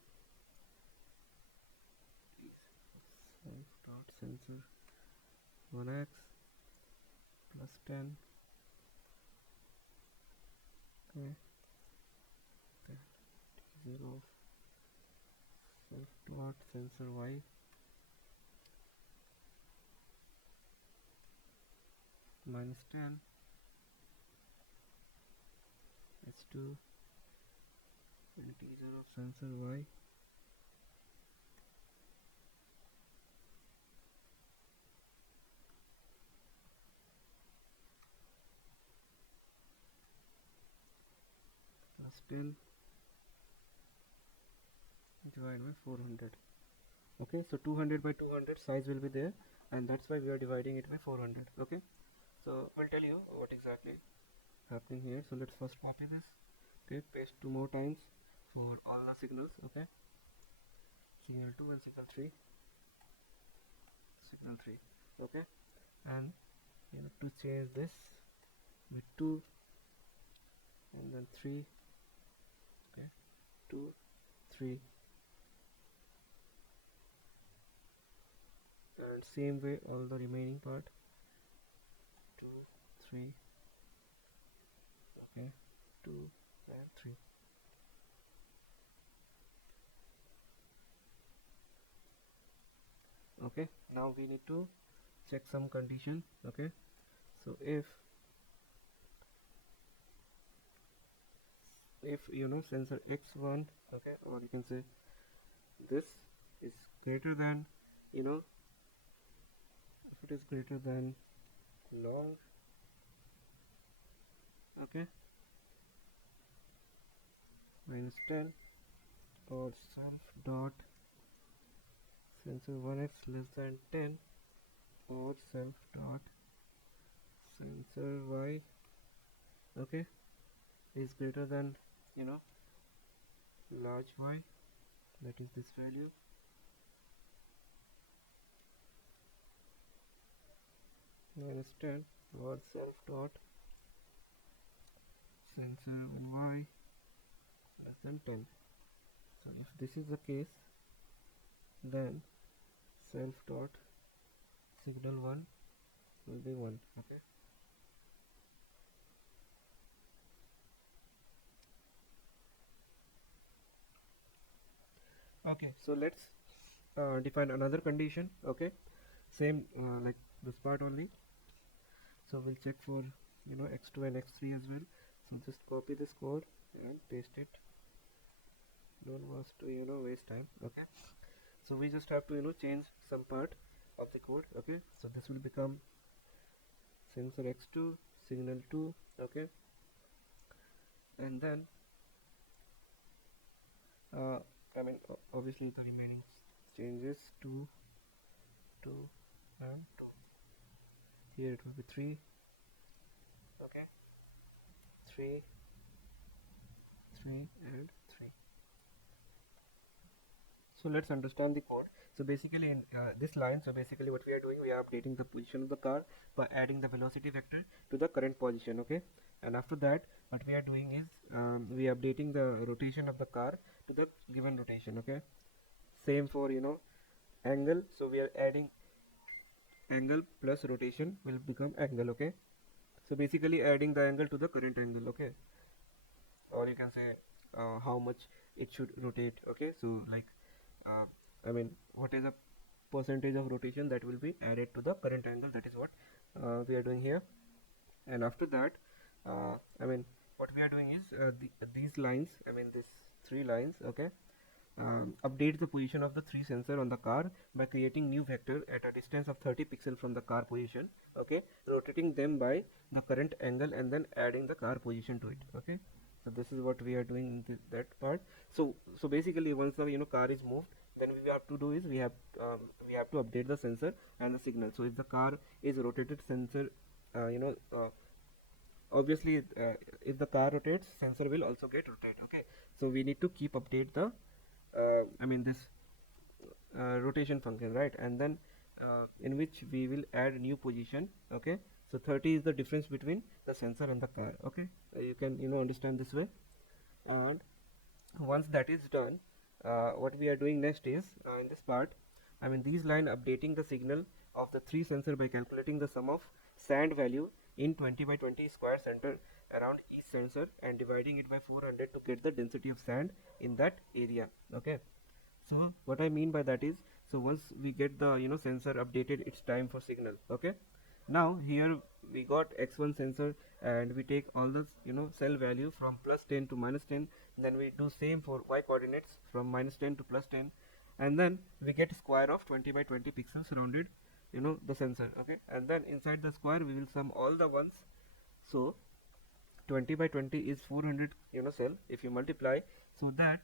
self dot sensor 1x plus 10, okay, then 0 of self dot sensor y minus 10 h2 integer of sensor y plus 10 divided by 400. Okay, so 200 by 200 size will be there, and that's why we are dividing it by 400. Okay, so I'll tell you what exactly happening here. So let's first copy this. Okay, paste 2 more times for all the signals. Okay, signal 2 and signal 3, signal 3. Okay, and you have to change this with 2 and then 3. Okay, 2 3, and same way all the remaining part 2 3, okay, 2 and 3. Okay, now we need to check some condition. Okay, so if sensor x1, okay, or you can say this is greater than, if it is greater than long, okay, minus 10, or self dot sensor 1x less than 10, or self dot sensor y, okay, is greater than large y, that is this value, minus 10, or self dot sensor y less than 10. So if this is the case, then self dot signal 1 will be 1. Okay, okay, so let's define another condition. Okay, same like this part only. So we'll check for x2 and x3 as well. So just copy this code and paste it. Don't want to waste time. Okay, so we just have to change some part of the code. Okay, so this will become sensor x2 signal 2. Okay, and then I mean obviously the remaining changes 2 2 and 2. Here it will be 3. Okay, 3 3 and 3. So let's understand the code. So basically in this line, so basically what we are doing, we are updating the position of the car by adding the velocity vector to the current position. Okay, and after that what we are doing is we are updating the rotation of the car to the given rotation. Okay, same for angle. So we are adding angle plus rotation will become angle. Okay, so basically adding the angle to the current angle. Okay, or you can say how much it should rotate. Okay, so like uh, I mean what is a percentage of rotation that will be added to the current angle, that is what we are doing here. And after that I mean what we are doing is these lines, I mean these 3 lines. Okay, update the position of the 3 sensor on the car by creating new vector at a distance of 30 pixel from the car position. Okay, rotating them by the current angle and then adding the car position to it. Okay, so this is what we are doing in that part. So basically once the car is moved, then we have to do is we have to update the sensor and the signal. So if the car is rotated, sensor obviously if the car rotates, sensor will also get rotated. Okay, so we need to keep update the I mean this rotation function, right? And then in which we will add new position. Okay, so 30 is the difference between the sensor and the car. Okay, you can understand this way. And once that is done, what we are doing next is in this part, I mean these line updating the signal of the 3 sensor by calculating the sum of sand value in 20 by 20 square center around each sensor and dividing it by 400 to get the density of sand in that area. Okay, so what I mean by that is, so once we get the sensor updated, it's time for signal. Okay, now here we got x1 sensor and we take all the cell value from plus 10 to minus 10. Then we do same for y coordinates from minus 10 to plus 10, and then we get square of 20 by 20 pixels surrounded the sensor. Okay, and then inside the square we will sum all the ones. So 20 by 20 is 400 cell. If you multiply, so that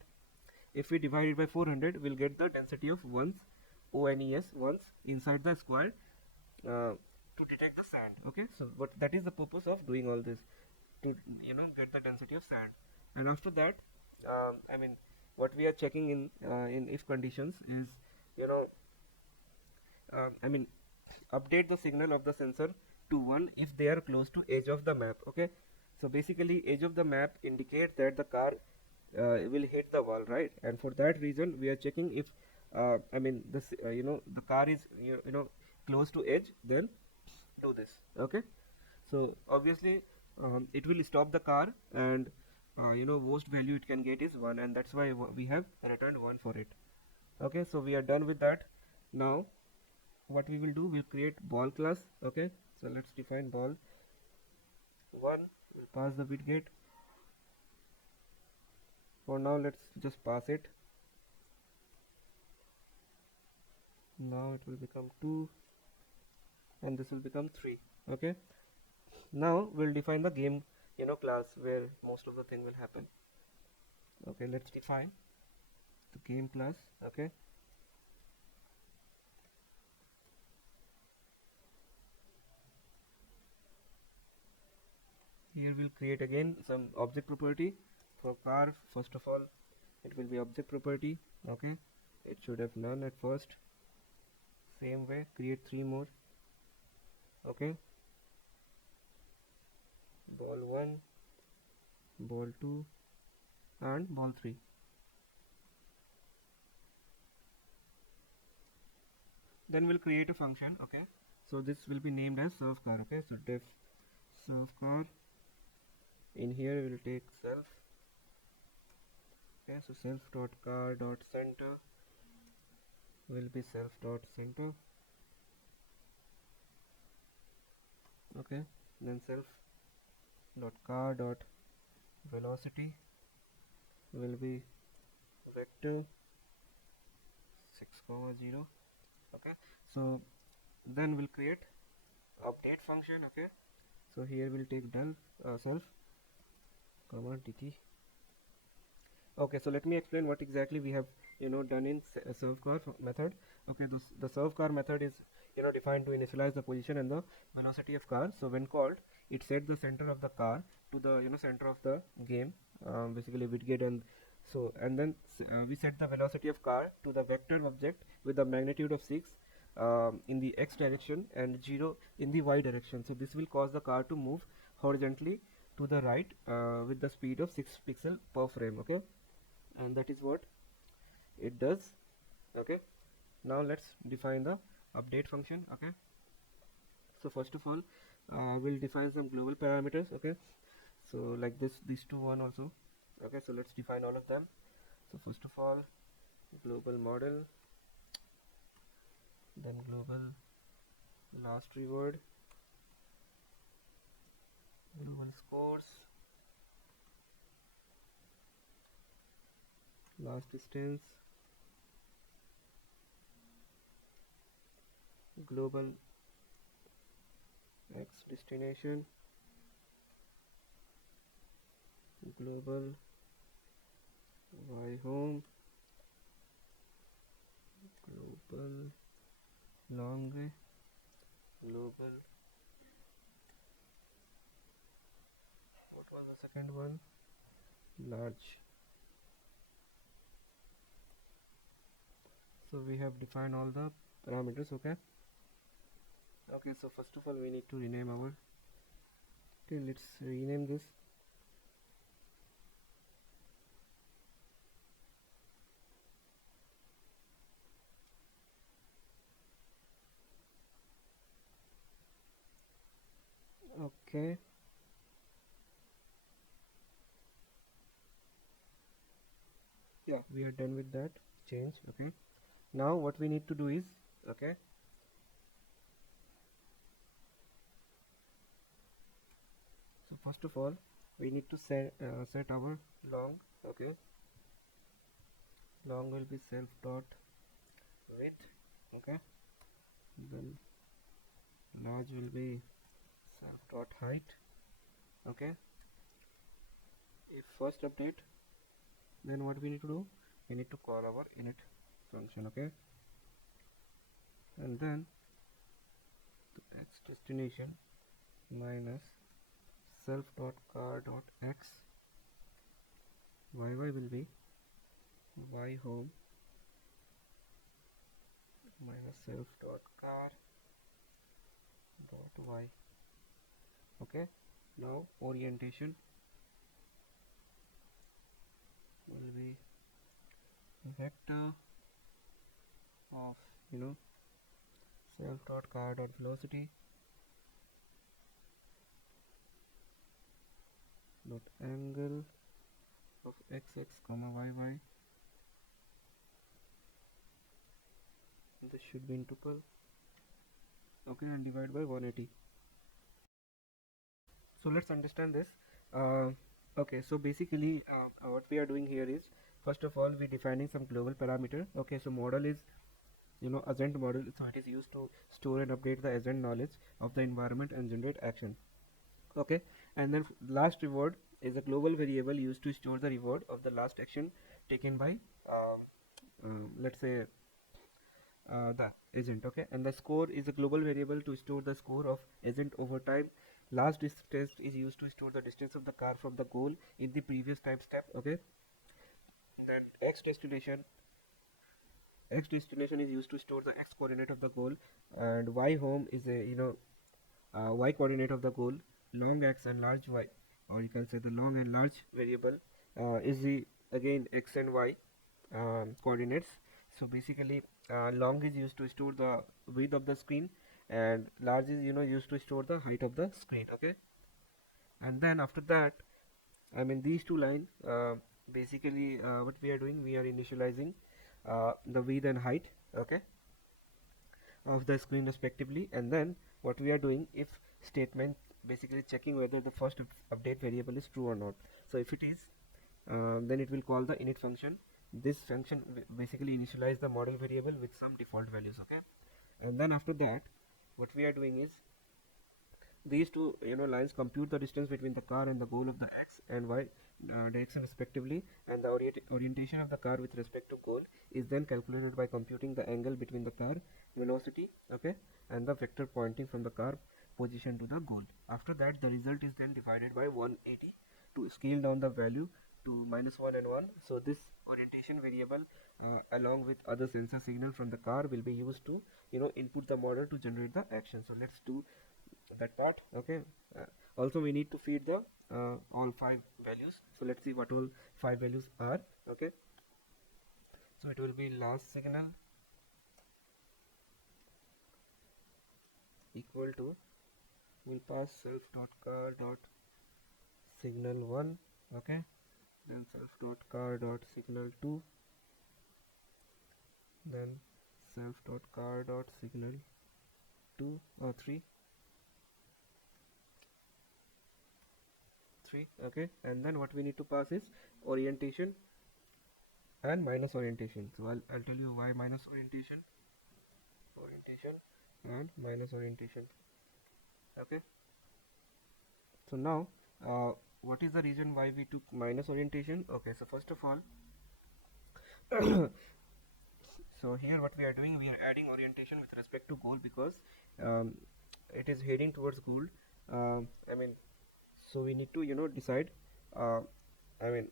if we divide it by 400, we'll get the density of ones, ONES, ones inside the square to detect the sand. Okay, so what that is the purpose of doing all this, to get the density of sand. And after that I mean what we are checking in if conditions is I mean update the signal of the sensor to 1 if they are close to edge of the map. Okay, so basically edge of the map indicates that the car will hit the wall, right? And for that reason we are checking if I mean this the car is close to edge, then do this. Okay, so obviously it will stop the car, and worst value it can get is 1, and that's why we have returned 1 for it. Okay, so we are done with that. Now what we will do, we'll create ball class. Okay, so let's define ball 1. We'll pass the bit gate. For now let's just pass it. Now it will become 2 and this will become 3. Okay, now we'll define the game class where most of the thing will happen. Okay, let's define the game class. Okay, here we'll create again some object property for car. First of all, it will be object property. Okay, it should have none at first. Same way, create 3 more. Okay, ball 1, ball 2 and ball 3. Then we'll create a function. Okay, so this will be named as serve car. Okay, so def serve car. In here we will take self. Okay, so self dot car dot center will be self dot center. Okay, then self dot car dot velocity will be vector 6 comma 0. Okay, so then we'll create update function. Okay, so here we'll take del self comma dt. Okay, so let me explain what exactly we have done in serve car method. Okay, the serve car method is defined to initialize the position and the velocity of car. So when called, it set the center of the car to the center of the game, basically widget, and then we set the velocity of car to the vector object with the magnitude of 6 in the x direction and 0 in the y direction. So this will cause the car to move horizontally to the right with the speed of 6 pixel per frame. Okay, and that is what it does. Okay, now let's define the update function. Okay, so first of all, we'll define some global parameters. Okay, so like these two one also. Okay, so let's define all of them. So first of all, global model, then global last reward, global scores, last distance, global x destination, global y home, global long, global, what was the second one, large. So we have defined all the parameters. Okay, so first of all we need to rename our, okay, let's rename this. Okay, yeah, we are done with that change. Okay, now what we need to do is, okay, so first of all we need to set our long. Okay, long will be self dot width. Okay, then large will be self dot height. Okay, if first update, then what we need to do, we need to call our init function. Okay, and then the x destination minus self dot car dot x, yy will be y home minus self dot car dot y. Okay, now orientation will be vector of self dot car dot velocity dot angle of xx comma yy. This should be in tuple. Okay, and divide by 180. So let's understand this. Okay, so basically what we are doing here is, first of all we defining some global parameter. Okay, so model is agent model, so it is used to store and update the agent knowledge of the environment and generate action. Okay, and then last reward is a global variable used to store the reward of the last action taken by let's say the agent. Okay, and the score is a global variable to store the score of agent over time. Last distance is used to store the distance of the car from the goal in the previous time step. Okay, then x destination is used to store the x coordinate of the goal, and y home is a y coordinate of the goal. Long x and large y, or you can say the long and large variable is the again x and y coordinates. So basically long is used to store the width of the screen, and large is used to store the height of the screen. Okay, and then after that, I mean these two lines, basically what we are doing, we are initializing the width and height, okay, of the screen respectively. And then what we are doing, if statement, basically checking whether the first update variable is true or not. So if it is, then it will call the init function. This function basically initialize the model variable with some default values, okay. And then after that, what we are doing is, these two lines compute the distance between the car and the goal of the x and y direction respectively, and the orientation of the car with respect to goal is then calculated by computing the angle between the car velocity, okay, and the vector pointing from the car position to the goal. After that, the result is then divided by 180 to scale down the value to -1 and 1. So this orientation variable, along with other sensor signal from the car, will be used to input the model to generate the action. So let's do that part, okay. Also we need to feed the all 5 values. So let's see what all 5 values are, okay. So it will be last signal equal to, we'll pass self dot car dot signal 1, okay, then self dot car dot signal 2, then self dot car dot signal 2 or 3, okay. And then what we need to pass is orientation and minus orientation. So I'll tell you why minus orientation and minus orientation, okay. So now what is the reason why we took minus orientation? Okay, so first of all, so here what we are doing, we are adding orientation with respect to goal, because it is heading towards goal. So we need to decide I mean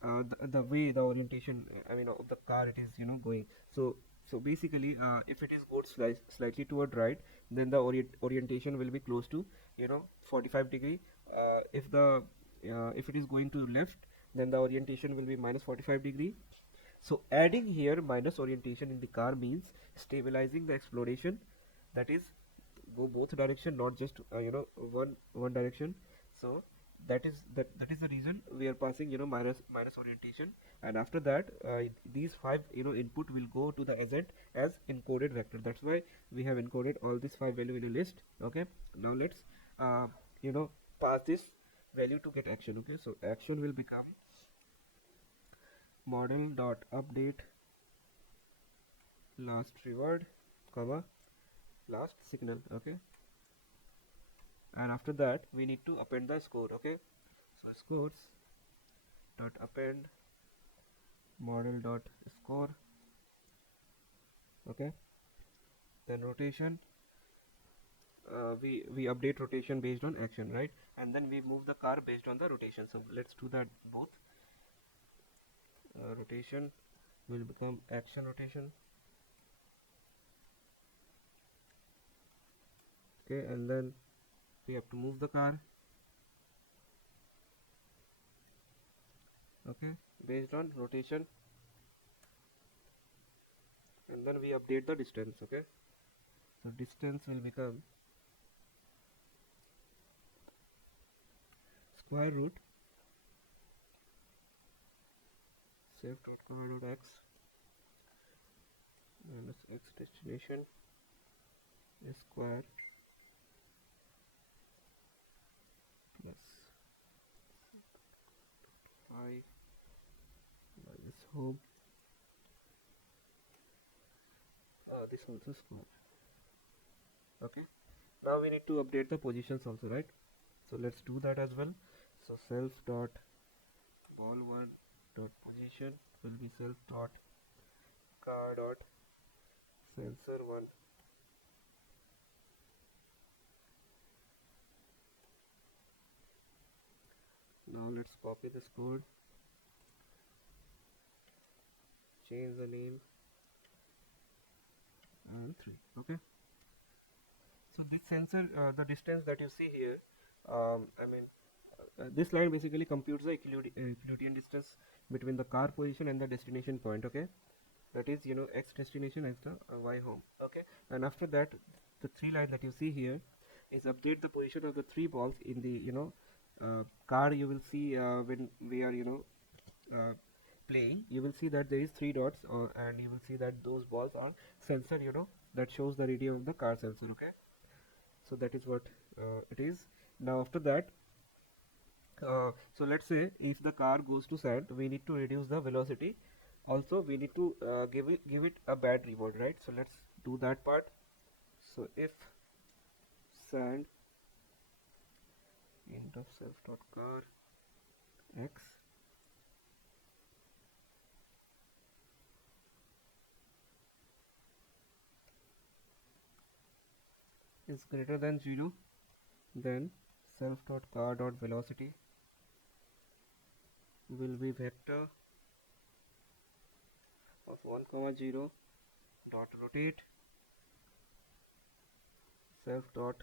the way the orientation of the car it is going. So basically, if it is goes slightly toward right, then the orientation will be close to 45 degree. If it is going to left, then the orientation will be minus 45 degree. So adding here minus orientation in the car means stabilizing the exploration, that is go both direction, not just one direction. So that is the reason we are passing minus orientation. And after that, these 5 input will go to the agent as encoded vector. That's why we have encoded all these 5 value in a list, okay. Now let's pass this value to get action, okay. So action will become model dot update last reward comma last signal, okay. And after that we need to append the score, okay. So scores dot append model dot score, okay. Then rotation, we update rotation based on action, right, and then we move the car based on the rotation. So let's do that both. Rotation will become action rotation, okay, and then we have to move the car, okay, based on rotation, and then we update the distance, okay. So distance will become square root safe.car.x minus x destination square plus 5 minus home, this also square, okay. Now we need to update the positions also, right? So let's do that as well. So self dot ball1 dot position will be self dot car dot sensor 1, now let's copy this code, change the name and 3, okay. So this sensor, the distance that you see here, this line basically computes the Euclidean distance between the car position and the destination point, okay. That is x destination and the y home, okay. And after that, the 3 line that you see here is update the position of the 3 balls in the car. You will see when we are playing, you will see that there is three dots, and you will see that those balls are sensor, that shows the reading of the car sensor. Okay, so that is what it is. Now after that, so let's say if the car goes to sand, we need to reduce the velocity. Also, we need to give it a bad reward, right? So let's do that part. So if sand int of self dot car x is greater than 0, then self dot car dot velocity will be vector of 1 comma 0 dot rotate self dot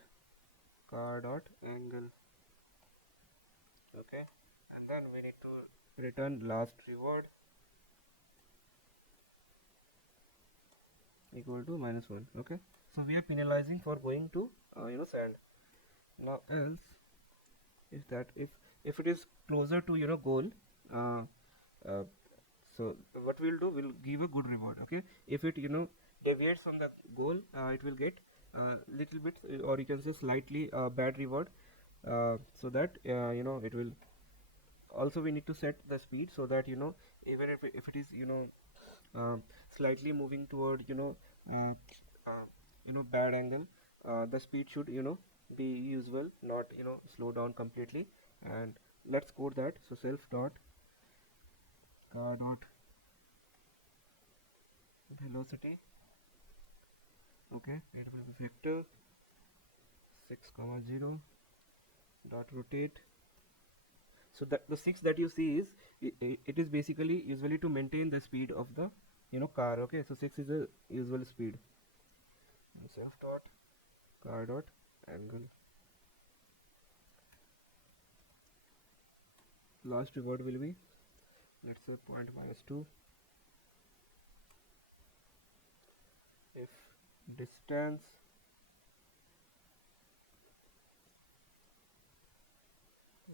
car dot angle. Okay, and then we need to return last reward equal to -1. Okay, so we are penalizing for going to sand. Now else, if it is closer to goal, uh, uh, so what we'll do, we'll give a good reward. Okay, if it deviates from the goal, it will get little bit, or you can say slightly bad reward, so that it will. Also we need to set the speed so that even if it is slightly moving toward uh, bad angle, the speed should be usual, not slow down completely. And let's code that. So self dot car dot velocity, okay, it will be vector 6 comma 0 dot rotate. So that the 6 that you see is it is basically usually to maintain the speed of the car. Okay, so 6 is a usual speed. And self dot car dot angle, last reward will be, let's say, point -2 if distance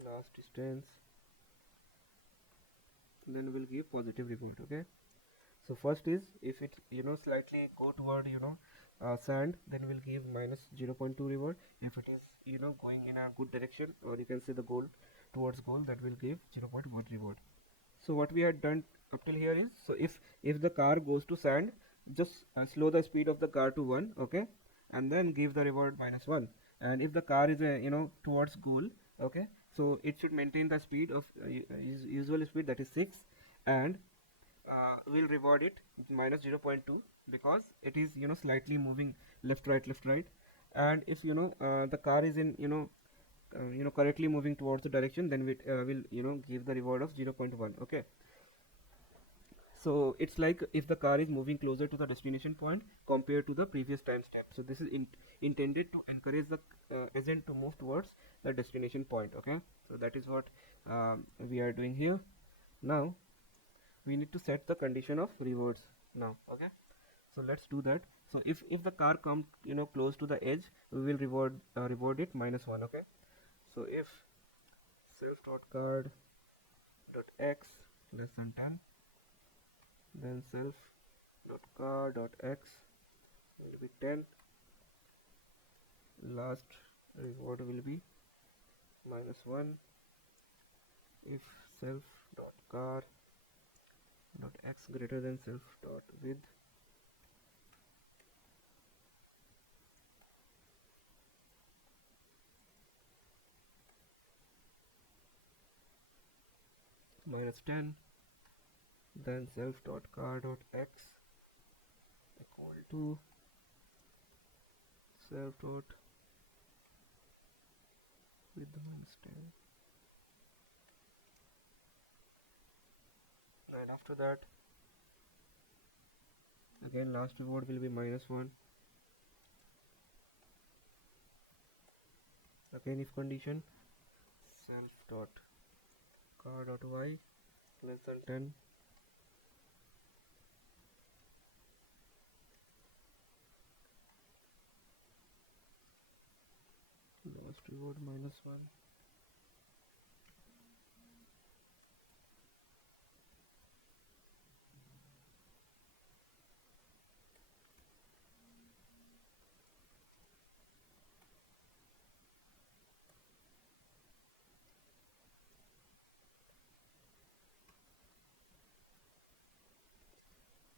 last distance, then we'll give positive reward. Okay, so first is if it slightly go toward sand, then we'll give -0.2 reward. If it is going in a good direction, or you can say the goal, towards goal, that will give 0.1 reward. So what we had done up till here is, so if the car goes to sand, just slow the speed of the car to 1. Okay, and then give the reward -1. And if the car is towards goal, okay, so it should maintain the speed of usual speed, that is 6, and we'll reward it -0.2 because it is slightly moving left right. And if the car is in correctly moving towards the direction, then we will give the reward of 0.1. Okay, so it's like if the car is moving closer to the destination point compared to the previous time step. So this is intended to encourage the agent to move towards the destination point. Okay, so that is what we are doing here. Now we need to set the condition of rewards now. Okay, so let's do that. So if the car comes close to the edge, we will reward it -1. Okay, so if self dot card dot x less than 10, then self dot car dot x will be 10, last reward will be -1 if self dot car dot x greater than self dot width -10, then self dot car dot x equal to self dot with -10. And after that, again last reward will be -1. Again if condition, self dot car dot y less than 10, last reward -1.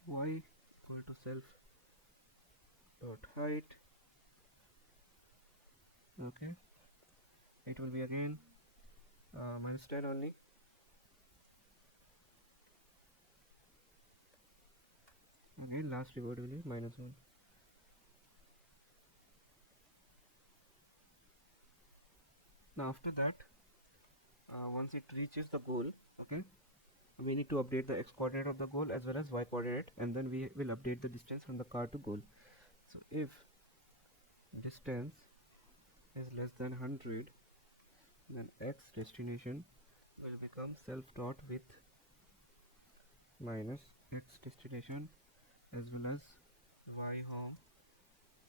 y equal to self dot height. Okay, it will be again minus 10 only. Again last reward will be minus 1. Now after that, once it reaches the goal, okay, we need to update the x coordinate of the goal as well as y coordinate, and then we will update the distance from the car to goal. So if distance is less than 100, then x destination will become self dot with minus x destination as well as y home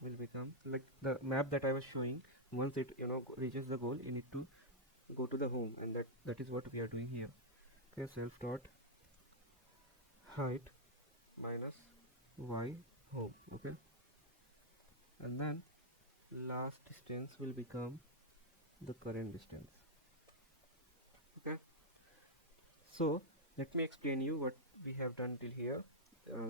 will become like the map that I was showing. Once it reaches the goal, you need to go to the home, and that is what we are doing here. Okay, self dot height minus y home. Okay, and then last distance will become the current distance. Okay, so let me explain you what we have done till here.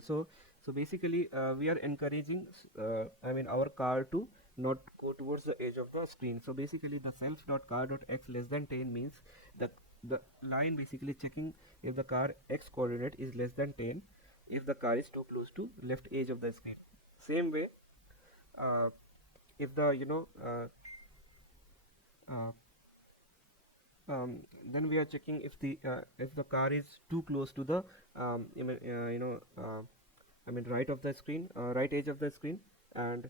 So basically we are encouraging our car to not go towards the edge of the screen. So basically the self dot car dot x less than 10 means the the line basically checking if the car x coordinate is less than 10 if the car is too close to left edge of the screen. Same way, uh, if the uh, then we are checking if the car is too close to the right of the screen, right edge of the screen, and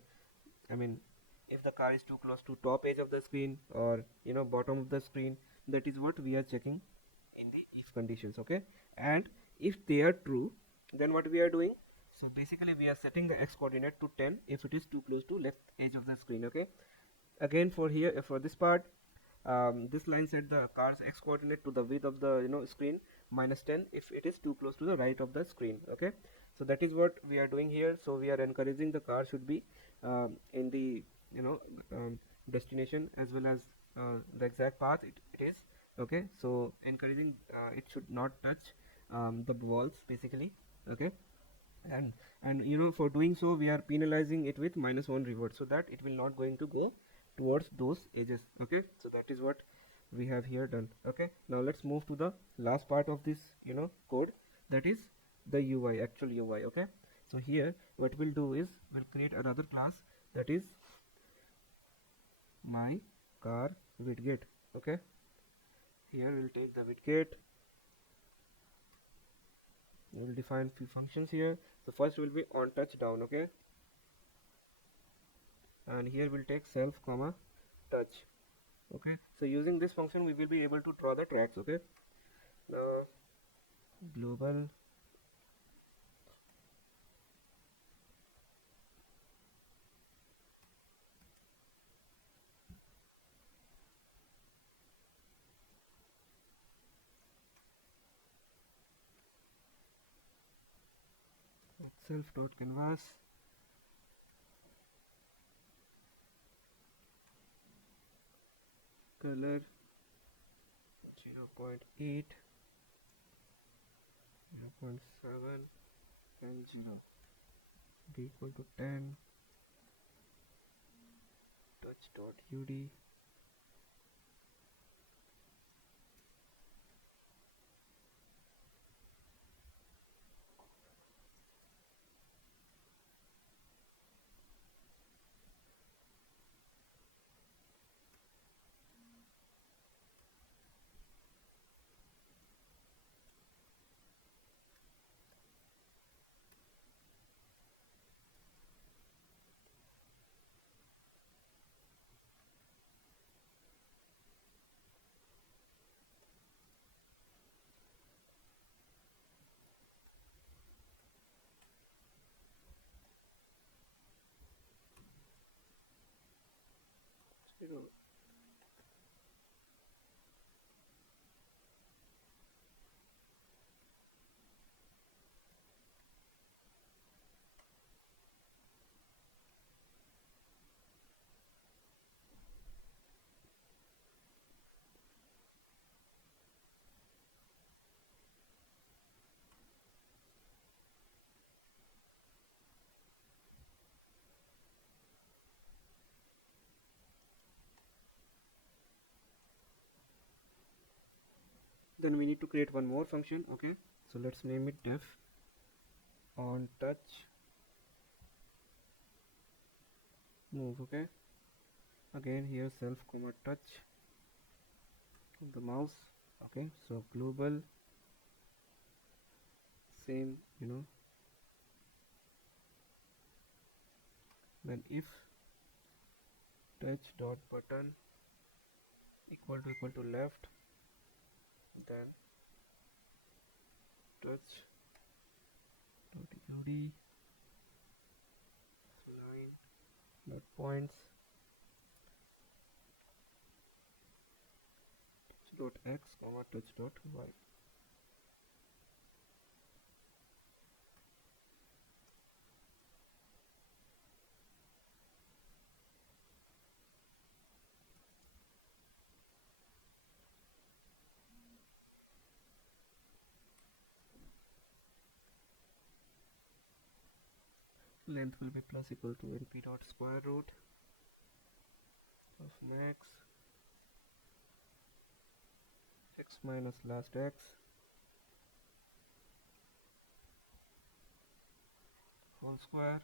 I mean if the car is too close to top edge of the screen or bottom of the screen. That is what we are checking in the if conditions. Okay, and if they are true, then what we are doing, so basically we are setting the x coordinate to 10 if it is too close to left edge of the screen. Okay, again for here, for this part, this line set the car's x coordinate to the width of the screen minus 10 if it is too close to the right of the screen. Okay, so that is what we are doing here. So we are encouraging the car should be in the destination as well as the exact path it is. Okay, so encouraging it should not touch the walls basically. Okay, and for doing so we are penalizing it with -1 reward so that it will not going to go towards those edges. Okay, so that is what we have here done. Okay, now let's move to the last part of this code, that is the UI, actual UI. Okay, so here what we'll do is we'll create another class that is my car widget. Okay, here we'll take the widget. We will define few functions here. So first will be on touchdown. Okay, and here we'll take self comma touch. Okay, so using this function we will be able to draw the tracks. Okay, now global self dot canvas color 0.8, 0.7 and 0 be equal to 10, touch dot ud. Then we need to create one more function. Okay, so let's name it def on touch move. Okay, again here self comma touch the mouse. Okay, so global same, then if touch dot button equal to left, then touch dot ud line dot points touch dot x comma touch dot y. Length will be plus equal to np dot square root of max x minus last x whole square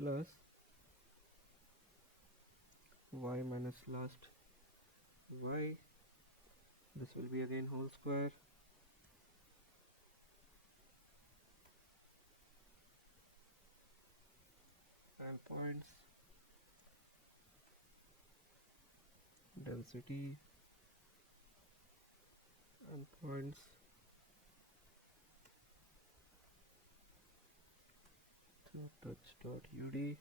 plus y minus last y. This will be again whole square and points density and points to touch dot ud.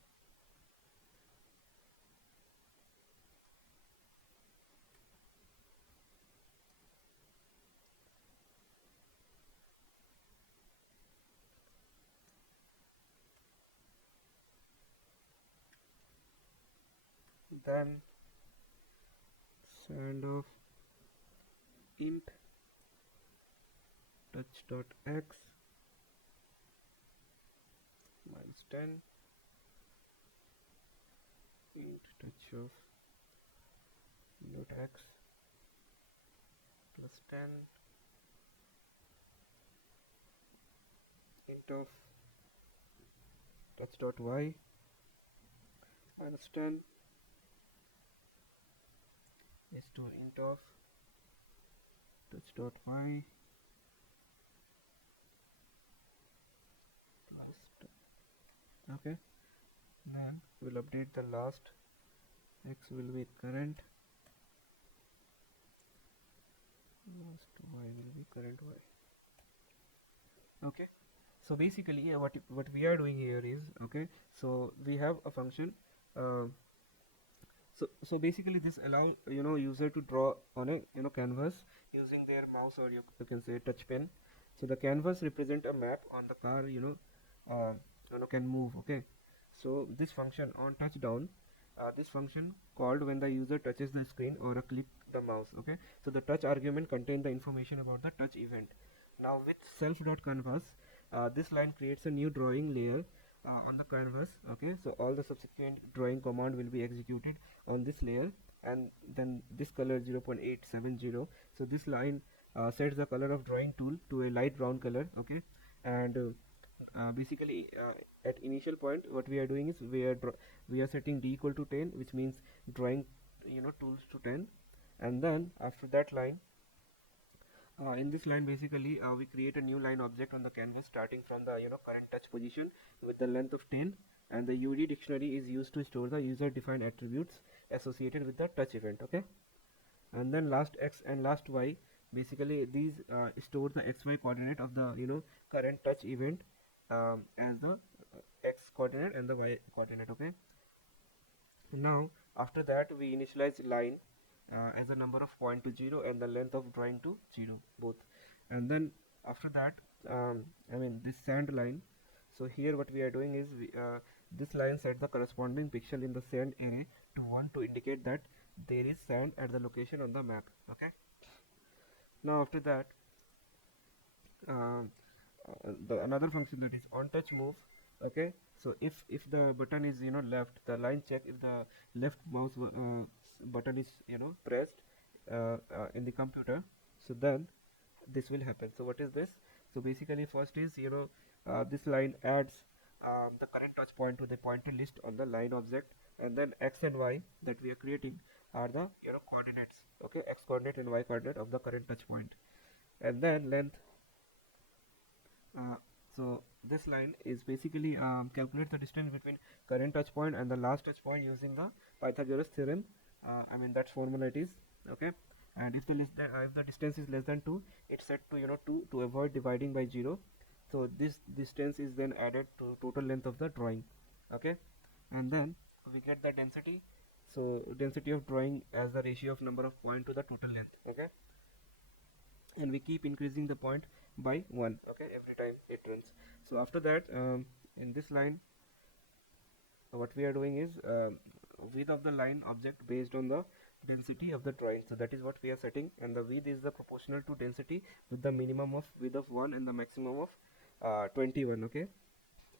Then send of int touch dot x minus 10 int touch of dot x plus 10 int of touch dot y minus 10 is to int of touch dot y plus 10. Okay, then we'll update the last x will be current, last y will be current y. Okay, so basically what we are doing here is, okay, so we have a function. So basically this allows user to draw on a canvas using their mouse, or you can say touch pen. So the canvas represent a map on the car can move. Okay, so this function on touch down, this function called when the user touches the screen or click the mouse. Okay, so the touch argument contain the information about the touch event. Now with self.canvas, this line creates a new drawing layer on the canvas. Okay, so all the subsequent drawing command will be executed on this layer, and then this color 0.870. So this line sets the color of drawing tool to a light brown color. Okay, and basically at initial point what we are doing is we are setting d equal to 10, which means drawing tools to 10, and then after that line, in this line basically we create a new line object on the canvas starting from the current touch position with the length of 10, and the UD dictionary is used to store the user defined attributes associated with the touch event. Okay, and then last x and last y, basically these store the xy coordinate of the current touch event as the x coordinate and the y coordinate. Okay, now after that we initialize line as a number of point to 0 and the length of drawing to 0 both, and then after that this sand line. So here what we are doing is this line set the corresponding pixel in the sand array to 1 to indicate that there is sand at the location on the map. Okay, now after that the another function, that is on touch move. Okay, so if the button is left, the line check if the left mouse button is pressed, in the computer, so then this will happen. So what is this? So basically first is, this line adds the current touch point to the pointer list on the line object, and then x and y that we are creating are the coordinates, okay, x coordinate and y coordinate of the current touch point. And then length, uh, so this line is basically calculates the distance between current touch point and the last touch point using the Pythagoras theorem. I mean that's formula it is, okay. And if the distance is less than 2, it's set to 2 to avoid dividing by 0. So this distance is then added to total length of the drawing, okay. And then we get the density. So density of drawing as the ratio of number of point to the total length, okay. And we keep increasing the point by 1, okay, every time it runs. So after that, in this line, what we are doing is width of the line object based on the density of the drawing. So that is what we are setting, and the width is the proportional to density with the minimum of width of 1 and the maximum of 21, okay,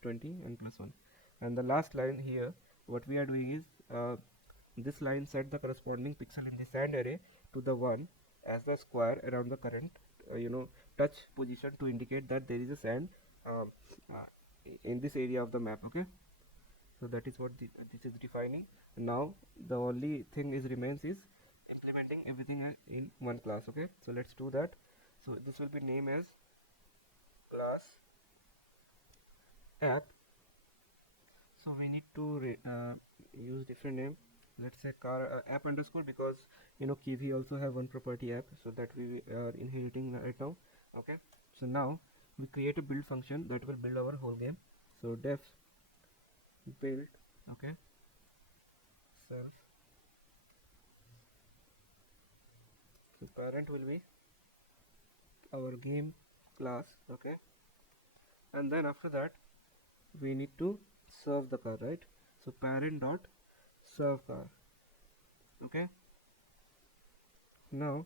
20 and plus 1. And the last line here, what we are doing is this line set the corresponding pixel in the sand array to the 1 as the square around the current touch position to indicate that there is a sand um, uh, in this area of the map, okay. So that is what this is defining. Now the only thing is remains is implementing everything in one class, okay. So let's do that. So this will be named as class app. So we need to use different name. Let's say car app underscore, because Kiwi also have one property app, so that we are inheriting right now, okay. So now we create a build function that will build our whole game. So def build, okay, self. So parent will be our game class, okay. And then after that we need to serve the car, right? So parent dot serve car, okay. Now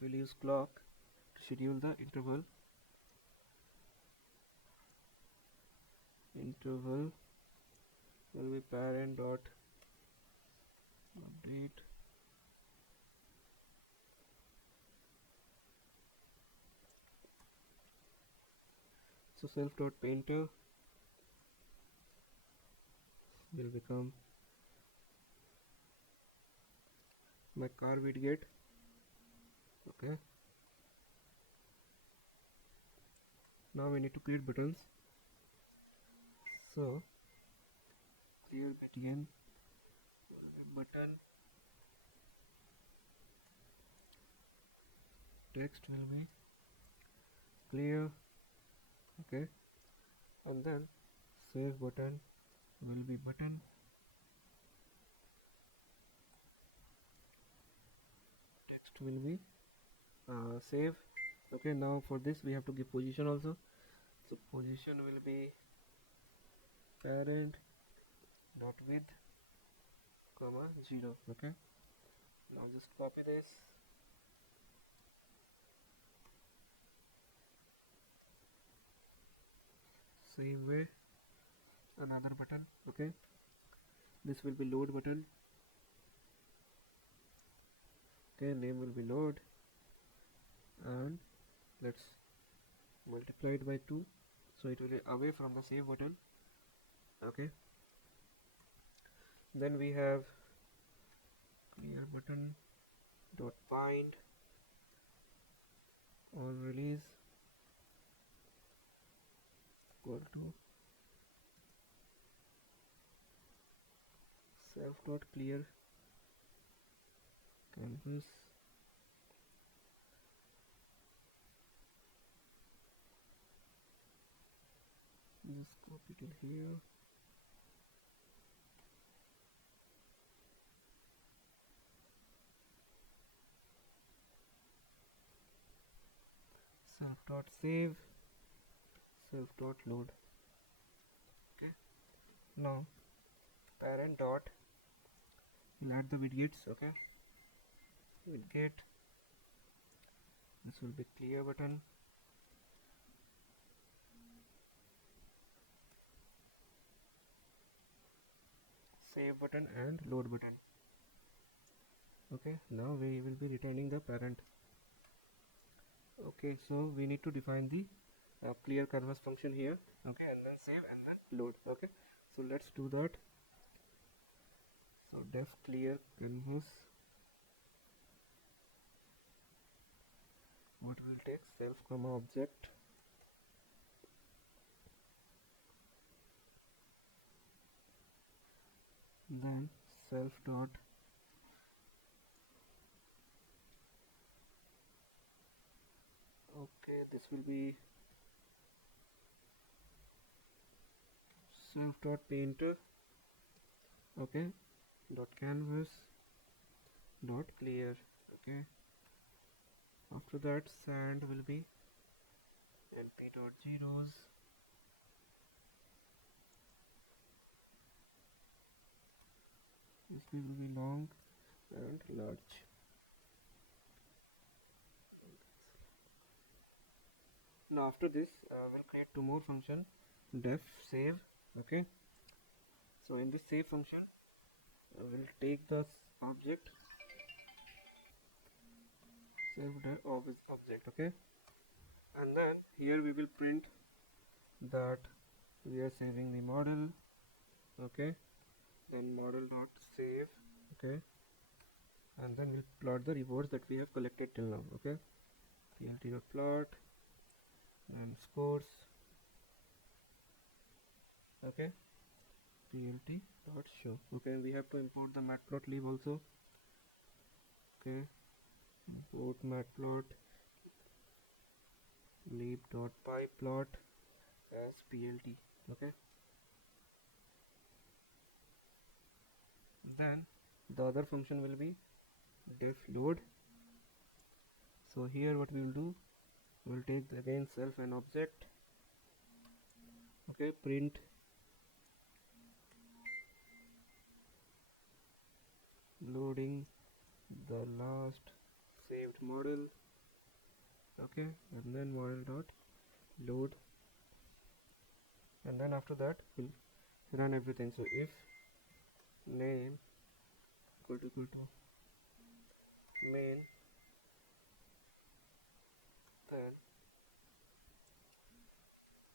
we'll use clock to schedule the interval will be parent dot update so self dot painter will become my car widget, okay. Now we need to create buttons. So clear btn button text will be clear, okay. And then save button will be button text will be save, okay. Now for this we have to give position also. So position will be parent dot width comma 0, okay. Now just copy this, same way another button, okay. This will be load button, okay. Name will be load, and let's multiply it by 2, so it will be away from the save button, okay. Then we have clear button dot bind on release equal to self dot clear canvas just copy it here, self dot save, self dot load, okay. Now parent dot will add the widgets, okay. Widget, this will be clear button, save button and load button, Okay, now we will be returning the parent. Okay, so we need to define the clear canvas function here. Okay, and then save and then load. Okay, so let's do that. So def clear canvas, what will take self comma object, then self dot okay, this will be self dot painter. Okay, dot canvas dot clear. Okay, after that sand will be np dot zeros, this will be long and large. Now after this we'll create two more function, def save. Okay, so in this save function we'll take the object saved object. Okay, and then here we will print that we are saving the model. Okay, then model dot save. Okay, and then we'll plot the rewards that we have collected till now. Okay, plt dot plot and scores. Okay, plt dot show. Okay, we have to import the matplotlib also. Okay, import matplot lib dot pyplot as plt. Okay, then the other function will be def load. So here what we will do, we will take again self and object. Okay, print loading the last saved model. Okay, and then model dot load, and then after that we'll run everything. So if name equal to main, then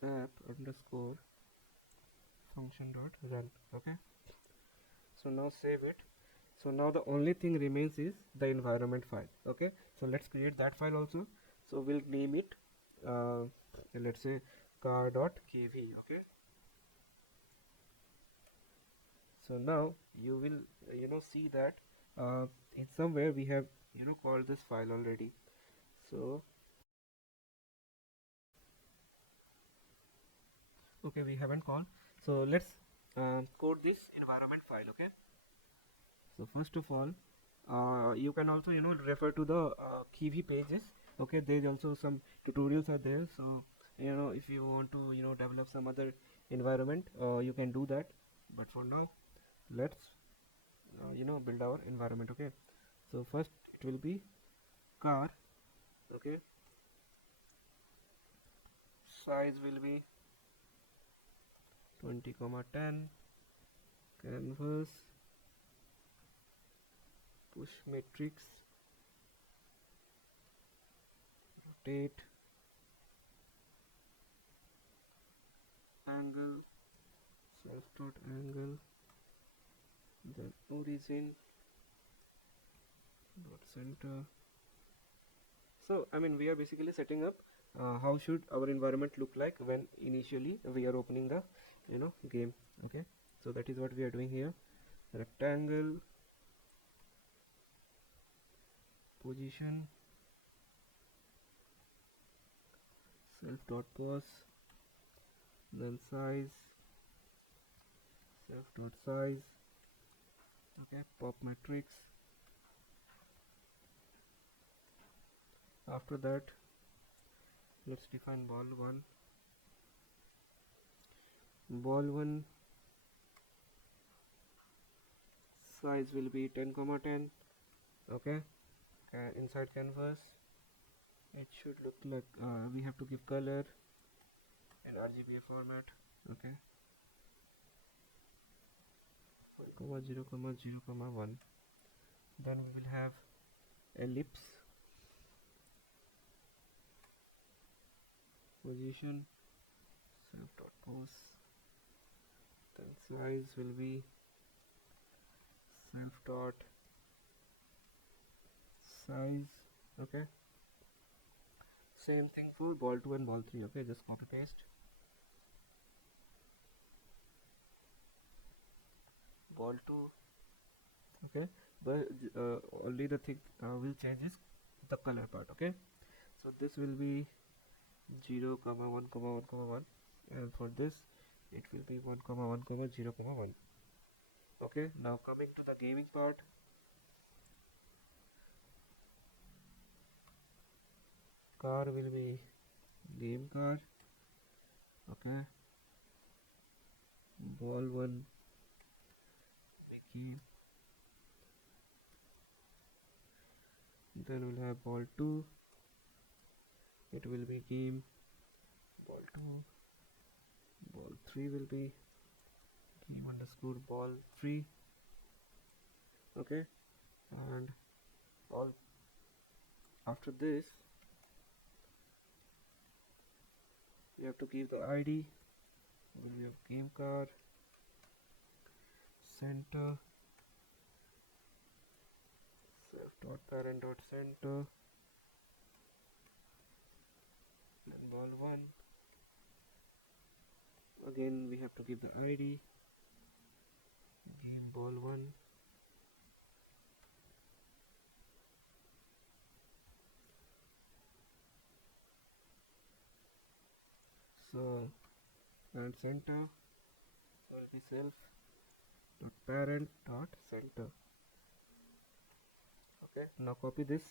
app underscore function dot run. Okay, so now save it. So now the only thing remains is the environment file. Okay, so let's create that file also. So we'll name it let's say car.kv. Okay, so now you will see that in somewhere we have called this file already. So okay, we haven't called, so let's code this environment file. Okay, so first of all you can also refer to the Kiwi pages. Okay, there's also some tutorials are there, so if you want to develop some other environment you can do that, but for now let's build our environment. Okay, so first it will be car. Okay, size will be 20,10, canvas, push matrix, rotate, angle, self dot angle, then origin dot center. So we are basically setting up how should our environment look like when initially we are opening the game. Okay, so that is what we are doing here. Rectangle, position, self dot pose, then size, self dot size. Okay, pop matrix. After that let's define ball1. Ball1 size will be 10,10. Okay, inside canvas it should look like we have to give color and RGBA format. Okay, 0,0,1. then we will have ellipse, position, self dot pose, then size will be self dot size. Okay, same thing for ball 2 and ball 3. Okay, just copy paste ball 2. Okay, but only the thing will change is the color part. Okay, so this will be 0 comma 1 comma 1 comma 1, and for this it will be 1 comma 1 comma 0 comma 1. Okay, now coming to the gaming part, car will be game car. Okay, ball 1 be game, then we'll have ball 2, it will be game ball 2, ball 3 will be game underscore ball 3. Okay, and all after this we have to give the ID, will be of game car, center, self dot parent dot center, then ball 1, again we have to give the ID, game ball 1, so and center will be self dot parent dot center. Okay, now copy this,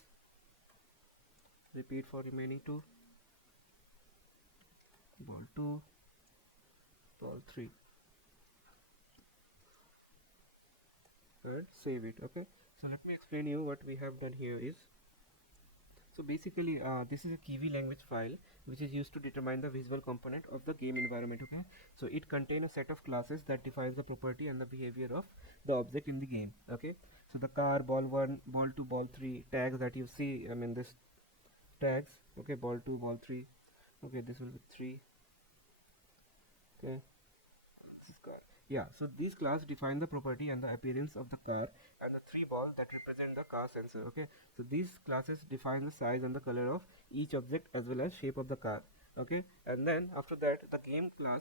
repeat for remaining two, ball 2, ball 3, and save it. Okay, so let me explain you what we have done here is, so basically this is a Kiwi language file which is used to determine the visual component of the game environment. Okay, so it contains a set of classes that defines the property and the behavior of the object in the game. Okay, so the car, ball 1, ball 2, ball 3 tags that you see, I mean this tags. Okay, ball 2, ball 3. Okay, this will be 3. Okay, this is car. Yeah, so these class define the property and the appearance of the car and the 3 balls that represent the car sensor. Okay, so these classes define the size and the color of each object as well as shape of the car. Okay, and then after that the game class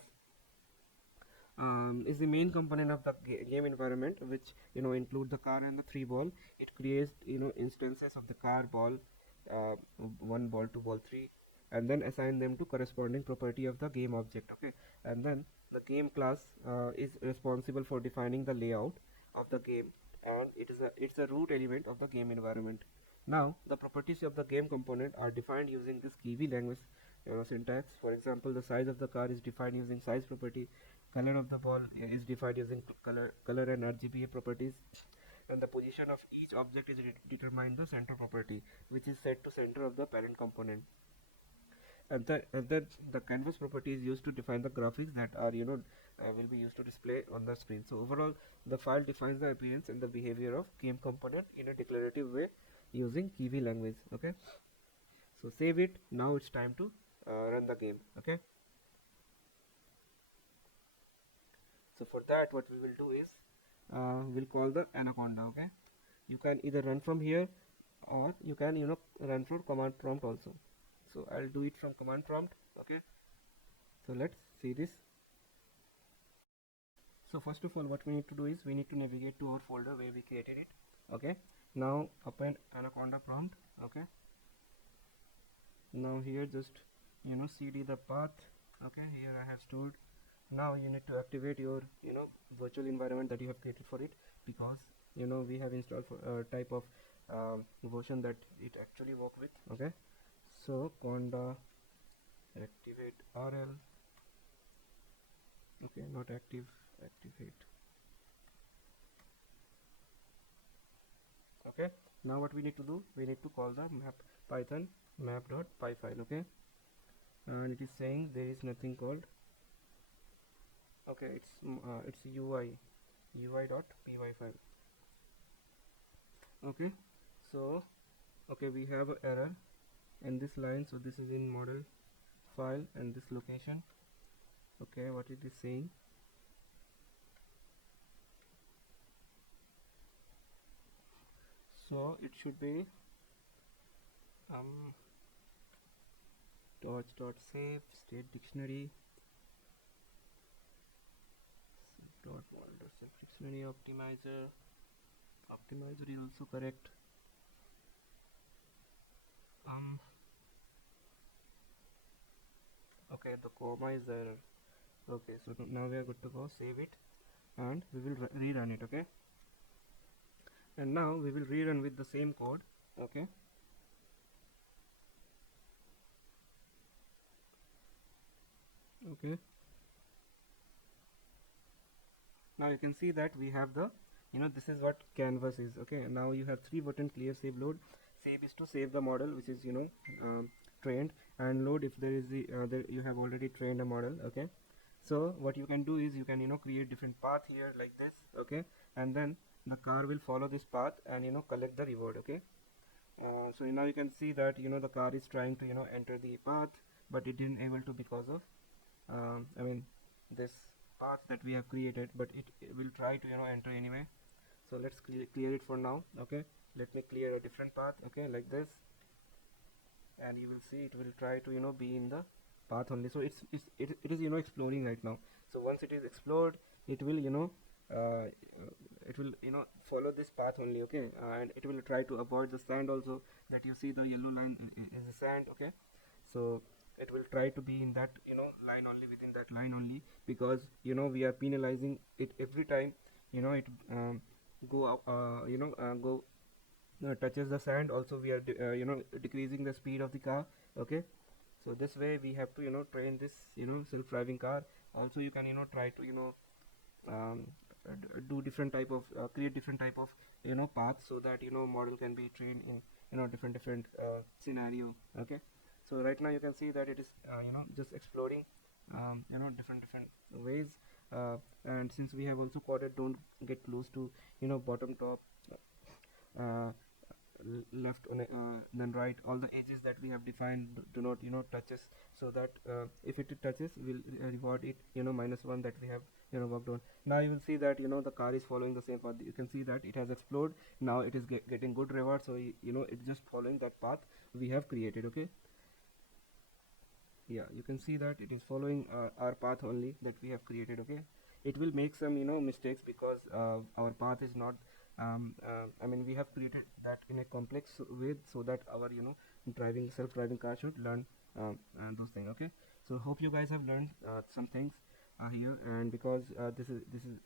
is the main component of the game environment, which include the car and the 3 ball. It creates instances of the car, ball 1, ball 2, ball 3, and then assign them to corresponding property of the game object. Okay, and then the game class is responsible for defining the layout of the game, and it's a root element of the game environment. Now the properties of the game component are defined using this Kiwi language syntax. For example, the size of the car is defined using size property, color of the ball is defined using color and RGBA properties, and the position of each object is determined the center property, which is set to center of the parent component. And then the canvas property is used to define the graphics that are will be used to display on the screen. So overall the file defines the appearance and the behavior of game component in a declarative way using Kiwi language. Okay, so save it. Now it's time to run the game. Okay, so for that what we will do is we'll call the anaconda. Okay, you can either run from here or you can run from command prompt also. So I'll do it from command prompt. Okay, so let's see this. So first of all what we need to do is we need to navigate to our folder where we created it. Okay, now open anaconda prompt. Okay, now here just cd the path. Okay, here I have stored. Now you need to activate your virtual environment that you have created for it, because we have installed for type of version that it actually work with. Okay, so conda activate rl. Okay, not active, activate. Okay, now what we need to do, we need to call the map python map.py file. Okay, and it is saying there is nothing called. Okay, it's ui.py file. Okay, so okay, we have an error in this line, so this is in model file and this location. Okay, what it is saying, so it should be um save state dictionary dot folder self dictionary optimizer is also correct. um okay, the comma is error. Okay, so now we are good to go. Save it and we will rerun it. Okay, and now we will rerun with the same code. Okay, okay, now you can see that we have the, this is what canvas is. Okay, now you have three button: clear, save, load. Save is to save the model which is trained, and load if there is there you have already trained a model. Okay, so what you can do is you can create different path here like this. Okay, and then the car will follow this path and collect the reward. Okay, so now you can see that the car is trying to enter the path, but it didn't able to because of I mean this path that we have created, but it will try to enter anyway. So let's clear it for now. Okay, let me clear a different path. Okay, like this, and you will see it will try to be in the path only. So it is exploring right now. So once it is explored, it will uh, it will follow this path only. Okay, and it will try to avoid the sand also. That you see the yellow line is the sand. Okay, so it will try to be in that line only, within that line only, because we are penalizing it every time it go up go touches the sand. Also we are decreasing the speed of the car. Okay, so this way we have to train this self-driving car. Also you can try to um, do different type of create different type of paths, so that model can be trained in different scenario. Okay, so right now you can see that it is just exploring different ways. And since we have also coded don't get close to bottom, top, uh, left on then right, all the edges that we have defined do not touches, so that if it touches we'll reward it -1 that we have worked on. Now you will see that the car is following the same path. You can see that it has explored. Now it is getting good reward, so it's just following that path we have created. Okay, yeah, you can see that it is following our path only that we have created. Okay, it will make some mistakes because our path is not I mean we have created that in a complex way, so that our self-driving car should learn those things. Okay, so hope you guys have learned some things here, and because this is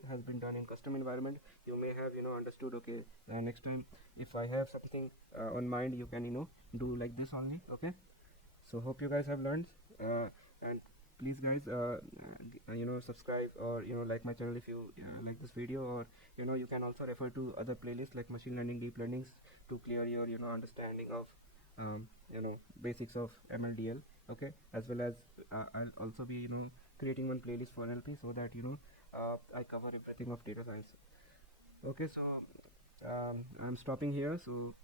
has been done in custom environment, you may have understood. Okay, next time if I have something on mind, you can do like this only. Okay, so hope you guys have learned, and please guys subscribe or like my channel if you like this video, or you can also refer to other playlists like machine learning, deep learnings, to clear your understanding of basics of MLDL. Okay, as well as I'll also be creating one playlist for NLP, so that I cover everything of data science. Okay, so I'm stopping here. So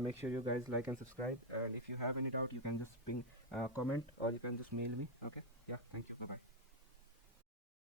make sure you guys like and subscribe, and if you have any doubt you can just ping comment, or you can just mail me. Okay, yeah, thank you, bye bye.